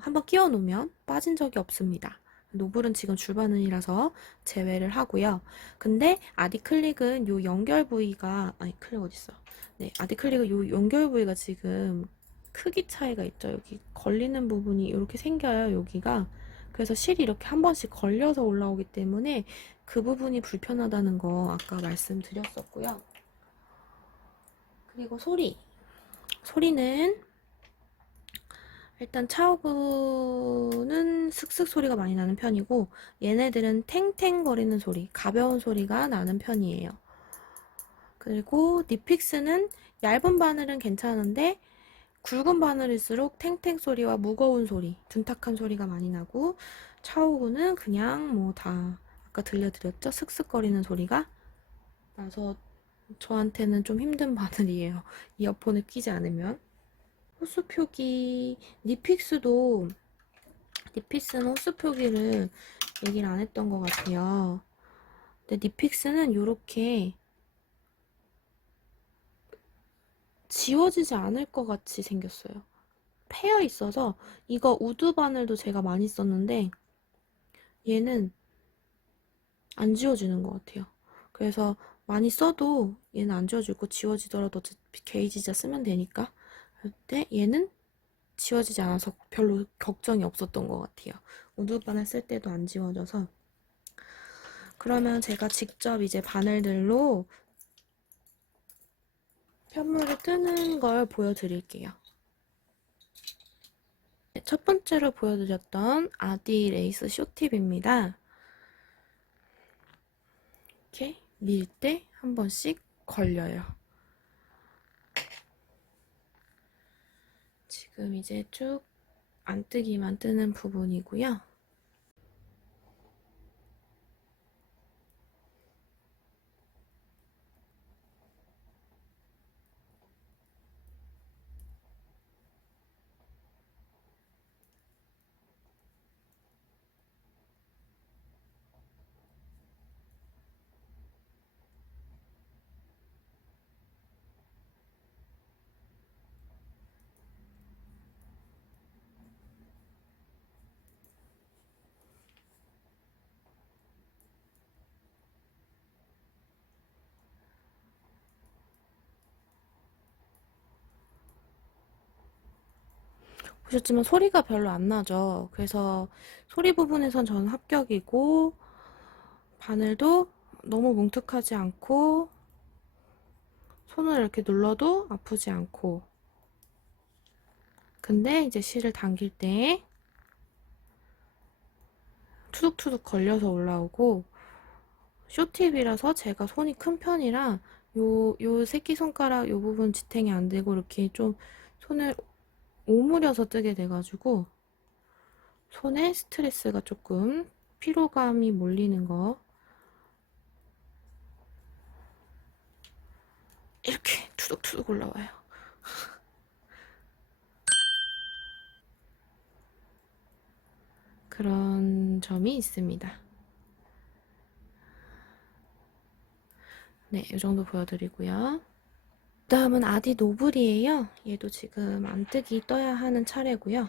한번 끼워 놓으면 빠진 적이 없습니다. 노블은 지금 줄바늘이라서 제외를 하고요. 근데 아디클릭은 요 연결 부위가 클릭 어딨어? 네, 아디클릭은 요 연결 부위가 지금 크기 차이가 있죠. 여기 걸리는 부분이 이렇게 생겨요. 여기가. 그래서 실이 이렇게 한 번씩 걸려서 올라오기 때문에 그 부분이 불편하다는 거 아까 말씀드렸었고요. 그리고 소리는 일단 차오구는 슥슥 소리가 많이 나는 편이고 얘네들은 탱탱거리는 소리, 가벼운 소리가 나는 편이에요. 그리고 니픽스는 얇은 바늘은 괜찮은데 굵은 바늘일수록 탱탱 소리와 무거운 소리, 둔탁한 소리가 많이 나고 차오구는 그냥 뭐 다 아까 들려드렸죠? 슥슥거리는 소리가 나서 저한테는 좀 힘든 바늘이에요. 이어폰을 끼지 않으면. 호수 표기, 니픽스는 호수 표기를 얘기를 안 했던 것 같아요. 근데 니픽스는 이렇게 지워지지 않을 것 같이 생겼어요. 패여 있어서 이거 우드 바늘도 제가 많이 썼는데 얘는 안 지워지는 것 같아요. 그래서 많이 써도 얘는 안 지워지고 지워지더라도 어차피 게이지자 쓰면 되니까. 근데 얘는 지워지지 않아서 별로 걱정이 없었던 것 같아요. 우드 바늘 쓸 때도 안 지워져서. 그러면 제가 직접 이제 바늘들로 편물을 뜨는 걸 보여드릴게요. 첫 번째로 보여드렸던 아디 레이스 쇼팁입니다. 이렇게 밀 때 한 번씩 걸려요. 지금 이제 쭉 안뜨기만 뜨는 부분이고요. 보셨지만 소리가 별로 안 나죠. 그래서 소리 부분에선 저는 합격이고 바늘도 너무 뭉툭하지 않고 손을 이렇게 눌러도 아프지 않고 근데 이제 실을 당길 때 투둑투둑 걸려서 올라오고 쇼팁이라서 제가 손이 큰 편이라 요 새끼손가락 요 부분 지탱이 안 되고 이렇게 좀 손을 오므려서 뜨게 돼가지고 손에 스트레스가 조금 피로감이 몰리는 거 이렇게 투둑투둑 올라와요. 그런 점이 있습니다. 네, 이 정도 보여드리고요. 다음은 아디 노블이에요. 얘도 지금 안뜨기 떠야 하는 차례고요.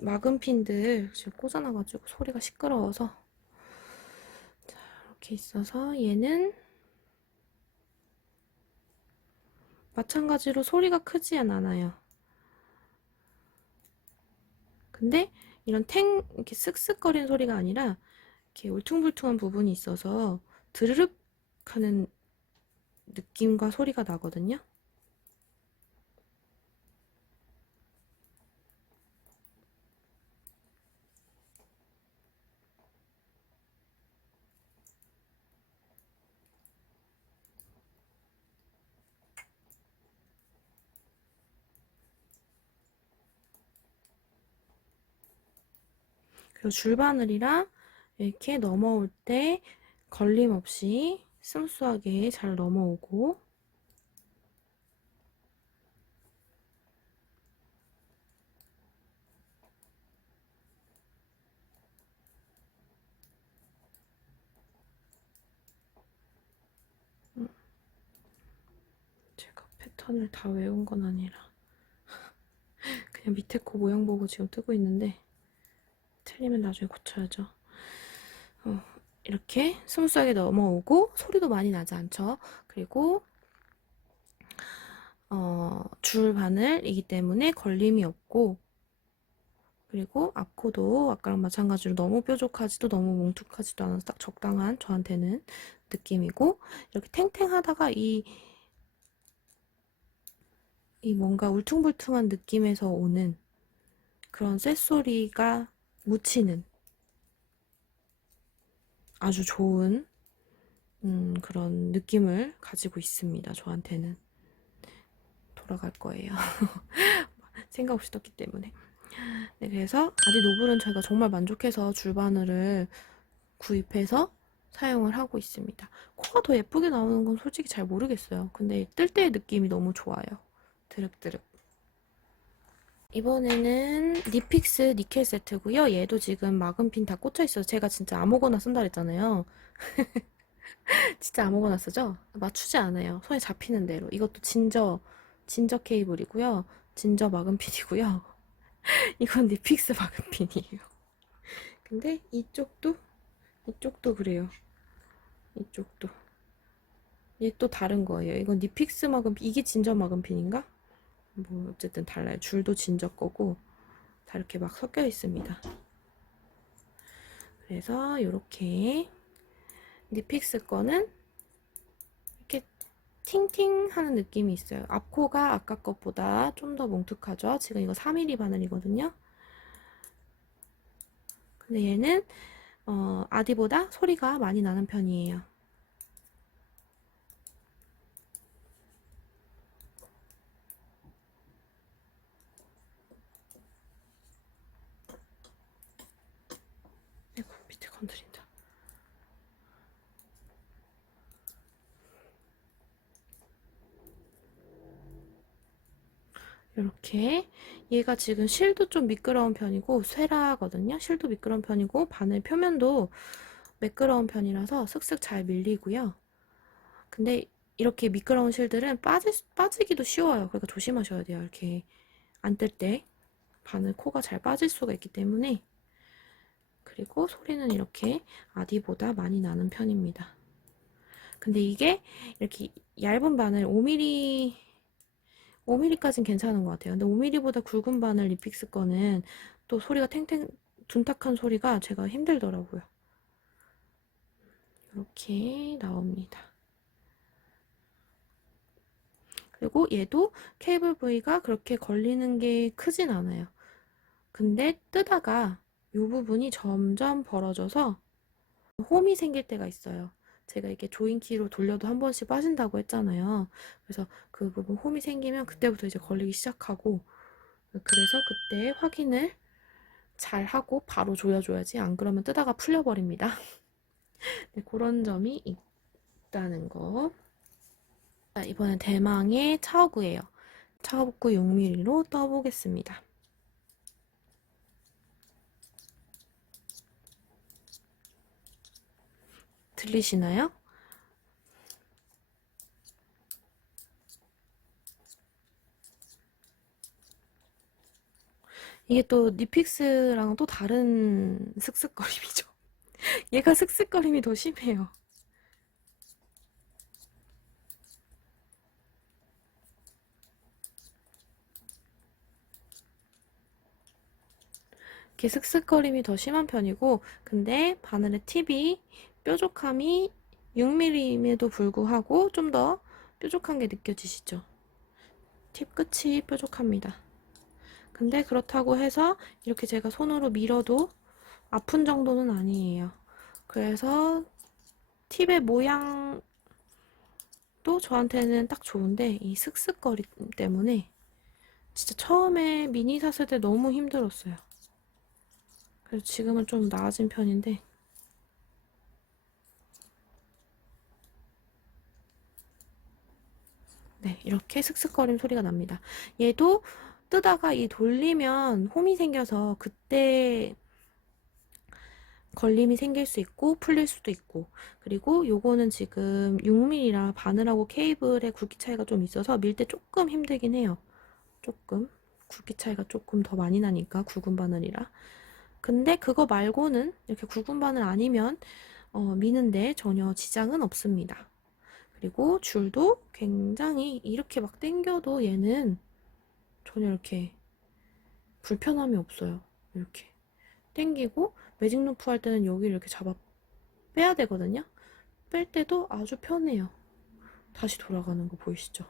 막은 핀들 지금 꽂아놔가지고 소리가 시끄러워서 자, 이렇게 있어서 얘는 마찬가지로 소리가 크지는 않아요. 근데 이런 이렇게 쓱쓱거리는 소리가 아니라 이렇게 울퉁불퉁한 부분이 있어서 드르륵 하는 느낌과 소리가 나거든요. 그리고 줄바늘이랑 이렇게 넘어올 때 걸림없이 스무스하게 잘 넘어오고 제가 패턴을 다 외운 건 아니라 그냥 밑에 코 모양 보고 지금 뜨고 있는데 틀리면 나중에 고쳐야죠. 이렇게 스무스하게 넘어오고 소리도 많이 나지 않죠. 그리고 줄 바늘이기 때문에 걸림이 없고 그리고 앞코도 아까랑 마찬가지로 너무 뾰족하지도 너무 뭉툭하지도 않아서 딱 적당한 저한테는 느낌이고 이렇게 탱탱하다가 이 뭔가 울퉁불퉁한 느낌에서 오는 그런 쇳소리가 묻히는 아주 좋은 그런 느낌을 가지고 있습니다. 저한테는 돌아갈 거예요. 생각 없이 떴기 때문에. 네, 그래서 아디 노블은 제가 정말 만족해서 줄바늘을 구입해서 사용을 하고 있습니다. 코가 더 예쁘게 나오는 건 솔직히 잘 모르겠어요. 근데 뜰 때의 느낌이 너무 좋아요. 드륵드륵. 이번에는 니픽스 니켈 세트고요. 얘도 지금 마금핀 다 꽂혀 있어서 제가 진짜 아무거나 쓴다 그랬잖아요. 진짜 아무거나 쓰죠? 맞추지 않아요. 손에 잡히는 대로. 이것도 진저 케이블이고요. 진저 마금핀이고요. 이건 니픽스 마금핀이에요. 근데 이쪽도 그래요. 이쪽도. 얘 또 다른 거예요. 이건 니픽스 마금핀, 이게 진저 마금핀인가? 뭐 어쨌든 달라요. 줄도 진저 거고 다 이렇게 막 섞여 있습니다. 그래서 이렇게 니픽스 거는 이렇게 팅팅 하는 느낌이 있어요. 앞코가 아까 것보다 좀 더 뭉툭하죠. 지금 이거 4mm 바늘이거든요. 근데 얘는 아디보다 소리가 많이 나는 편이에요. 아이고, 밑에 건드린다. 이렇게 얘가 지금 실도 좀 미끄러운 편이고 쇠라거든요. 실도 미끄러운 편이고 바늘 표면도 매끄러운 편이라서 슥슥 잘 밀리고요. 근데 이렇게 미끄러운 실들은 빠지기도 쉬워요. 그러니까 조심하셔야 돼요. 이렇게 안 뜰 때 바늘 코가 잘 빠질 수가 있기 때문에. 그리고 소리는 이렇게 아디보다 많이 나는 편입니다. 근데 이게 이렇게 얇은 바늘 5mm까진 괜찮은 것 같아요. 근데 5mm보다 굵은 바늘 리픽스 거는 또 소리가 둔탁한 소리가 제가 힘들더라고요. 이렇게 나옵니다. 그리고 얘도 케이블 부위가 그렇게 걸리는 게 크진 않아요. 근데 뜨다가 이 부분이 점점 벌어져서 홈이 생길 때가 있어요. 제가 이렇게 조인키로 돌려도 한 번씩 빠진다고 했잖아요. 그래서 그 부분 홈이 생기면 그때부터 이제 걸리기 시작하고, 그래서 그때 확인을 잘 하고 바로 조여줘야지. 안 그러면 뜨다가 풀려버립니다. 네, 그런 점이 있다는 거. 자, 이번엔 대망의 차오구예요. 차오구 6mm로 떠보겠습니다. 들리시나요? 이게 또 니픽스랑 또 다른 슥슥거림이죠. 얘가 슥슥거림이 더 심해요. 이렇게 슥슥거림이 더 심한 편이고, 근데 바늘의 팁이 뾰족함이 6mm임에도 불구하고 좀 더 뾰족한 게 느껴지시죠? 팁 끝이 뾰족합니다. 근데 그렇다고 해서 이렇게 제가 손으로 밀어도 아픈 정도는 아니에요. 그래서 팁의 모양도 저한테는 딱 좋은데 이 슥슥거림 때문에 진짜 처음에 미니 샀을 때 너무 힘들었어요. 그래서 지금은 좀 나아진 편인데, 네, 이렇게 슥슥거림 소리가 납니다. 얘도 뜨다가 이 돌리면 홈이 생겨서 그때 걸림이 생길 수 있고 풀릴 수도 있고, 그리고 요거는 지금 6mm라 바늘하고 케이블의 굵기 차이가 좀 있어서 밀 때 조금 힘들긴 해요. 조금 굵기 차이가 조금 더 많이 나니까, 굵은 바늘이라. 근데 그거 말고는 이렇게 굵은 바늘 아니면 미는데 전혀 지장은 없습니다. 그리고 줄도 굉장히 이렇게 막 당겨도 얘는 전혀 이렇게 불편함이 없어요. 이렇게 당기고 매직 루프 할 때는 여기를 이렇게 잡아 빼야 되거든요. 뺄 때도 아주 편해요. 다시 돌아가는 거 보이시죠?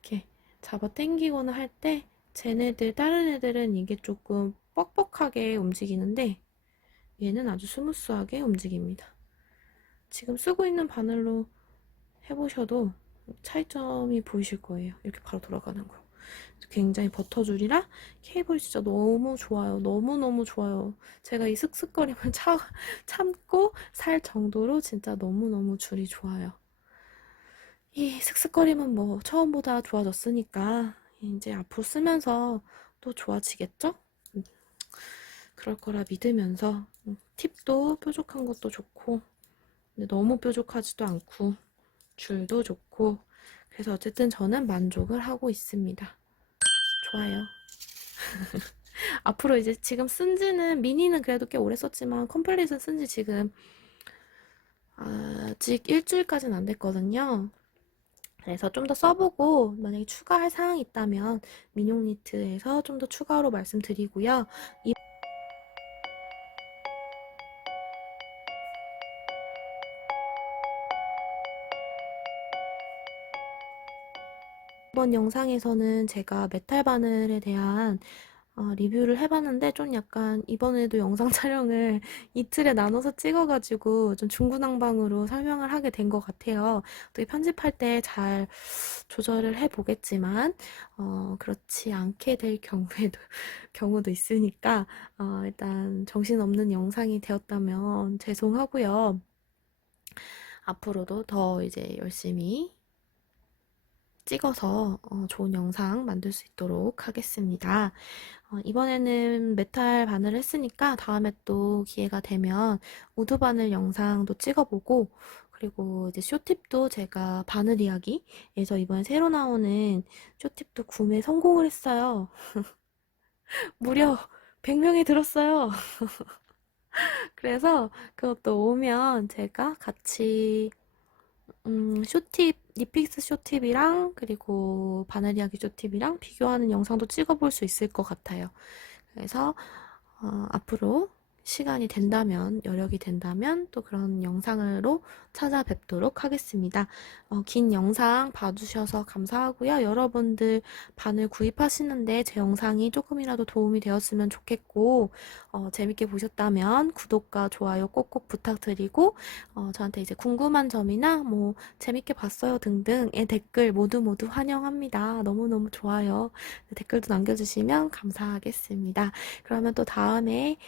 이렇게 잡아 당기거나 할 때 쟤네들 다른 애들은 이게 조금 뻑뻑하게 움직이는데 얘는 아주 스무스하게 움직입니다. 지금 쓰고 있는 바늘로 해보셔도 차이점이 보이실 거예요. 이렇게 바로 돌아가는 거. 굉장히 버터줄이라 케이블이 진짜 너무 좋아요. 너무너무 좋아요. 제가 이 슥슥거림을 참고 살 정도로 진짜 너무너무 줄이 좋아요. 이 슥슥거림은 뭐 처음보다 좋아졌으니까 이제 앞으로 쓰면서 또 좋아지겠죠? 음, 그럴 거라 믿으면서 팁도 뾰족한 것도 좋고 근데 너무 뾰족하지도 않고 줄도 좋고 그래서 어쨌든 저는 만족을 하고 있습니다. 좋아요. 앞으로 이제 지금 쓴 지는 미니는 그래도 꽤 오래 썼지만 컴플릿은 쓴 지 지금 아직 일주일까지는 안 됐거든요. 그래서 좀 더 써보고 만약에 추가할 사항이 있다면 민용 니트에서 좀 더 추가로 말씀드리고요. 이번 영상에서는 제가 메탈 바늘에 대한 리뷰를 해봤는데 좀 약간 이번에도 영상 촬영을 이틀에 나눠서 찍어가지고 좀 중구난방으로 설명을 하게 된 것 같아요. 어떻게 편집할 때 잘 조절을 해보겠지만 그렇지 않게 될 경우도 있으니까 일단 정신없는 영상이 되었다면 죄송하고요. 앞으로도 더 이제 열심히 찍어서 좋은 영상 만들 수 있도록 하겠습니다. 이번에는 메탈 바늘을 했으니까 다음에 또 기회가 되면 우드 바늘 영상도 찍어보고 그리고 이제 쇼팁도 제가 바늘 이야기에서 이번에 새로 나오는 쇼팁도 구매 성공을 했어요. 무려 100명이 들었어요. 그래서 그것도 오면 제가 같이 쇼팁, 니픽스 쇼팁이랑 그리고 바늘 이야기 쇼팁이랑 비교하는 영상도 찍어볼 수 있을 것 같아요. 그래서 앞으로 시간이 된다면, 여력이 된다면 또 그런 영상으로 찾아뵙도록 하겠습니다. 긴 영상 봐주셔서 감사하고요. 여러분들 바늘 구입하시는데 제 영상이 조금이라도 도움이 되었으면 좋겠고 재밌게 보셨다면 구독과 좋아요 꼭꼭 부탁드리고 저한테 이제 궁금한 점이나 뭐 재밌게 봤어요 등등의 댓글 모두 환영합니다. 너무너무 좋아요. 댓글도 남겨주시면 감사하겠습니다. 그러면 또 다음에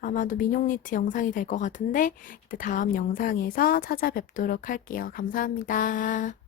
아마도 민용 니트 영상이 될 것 같은데 다음 영상에서 찾아뵙도록 할게요. 감사합니다.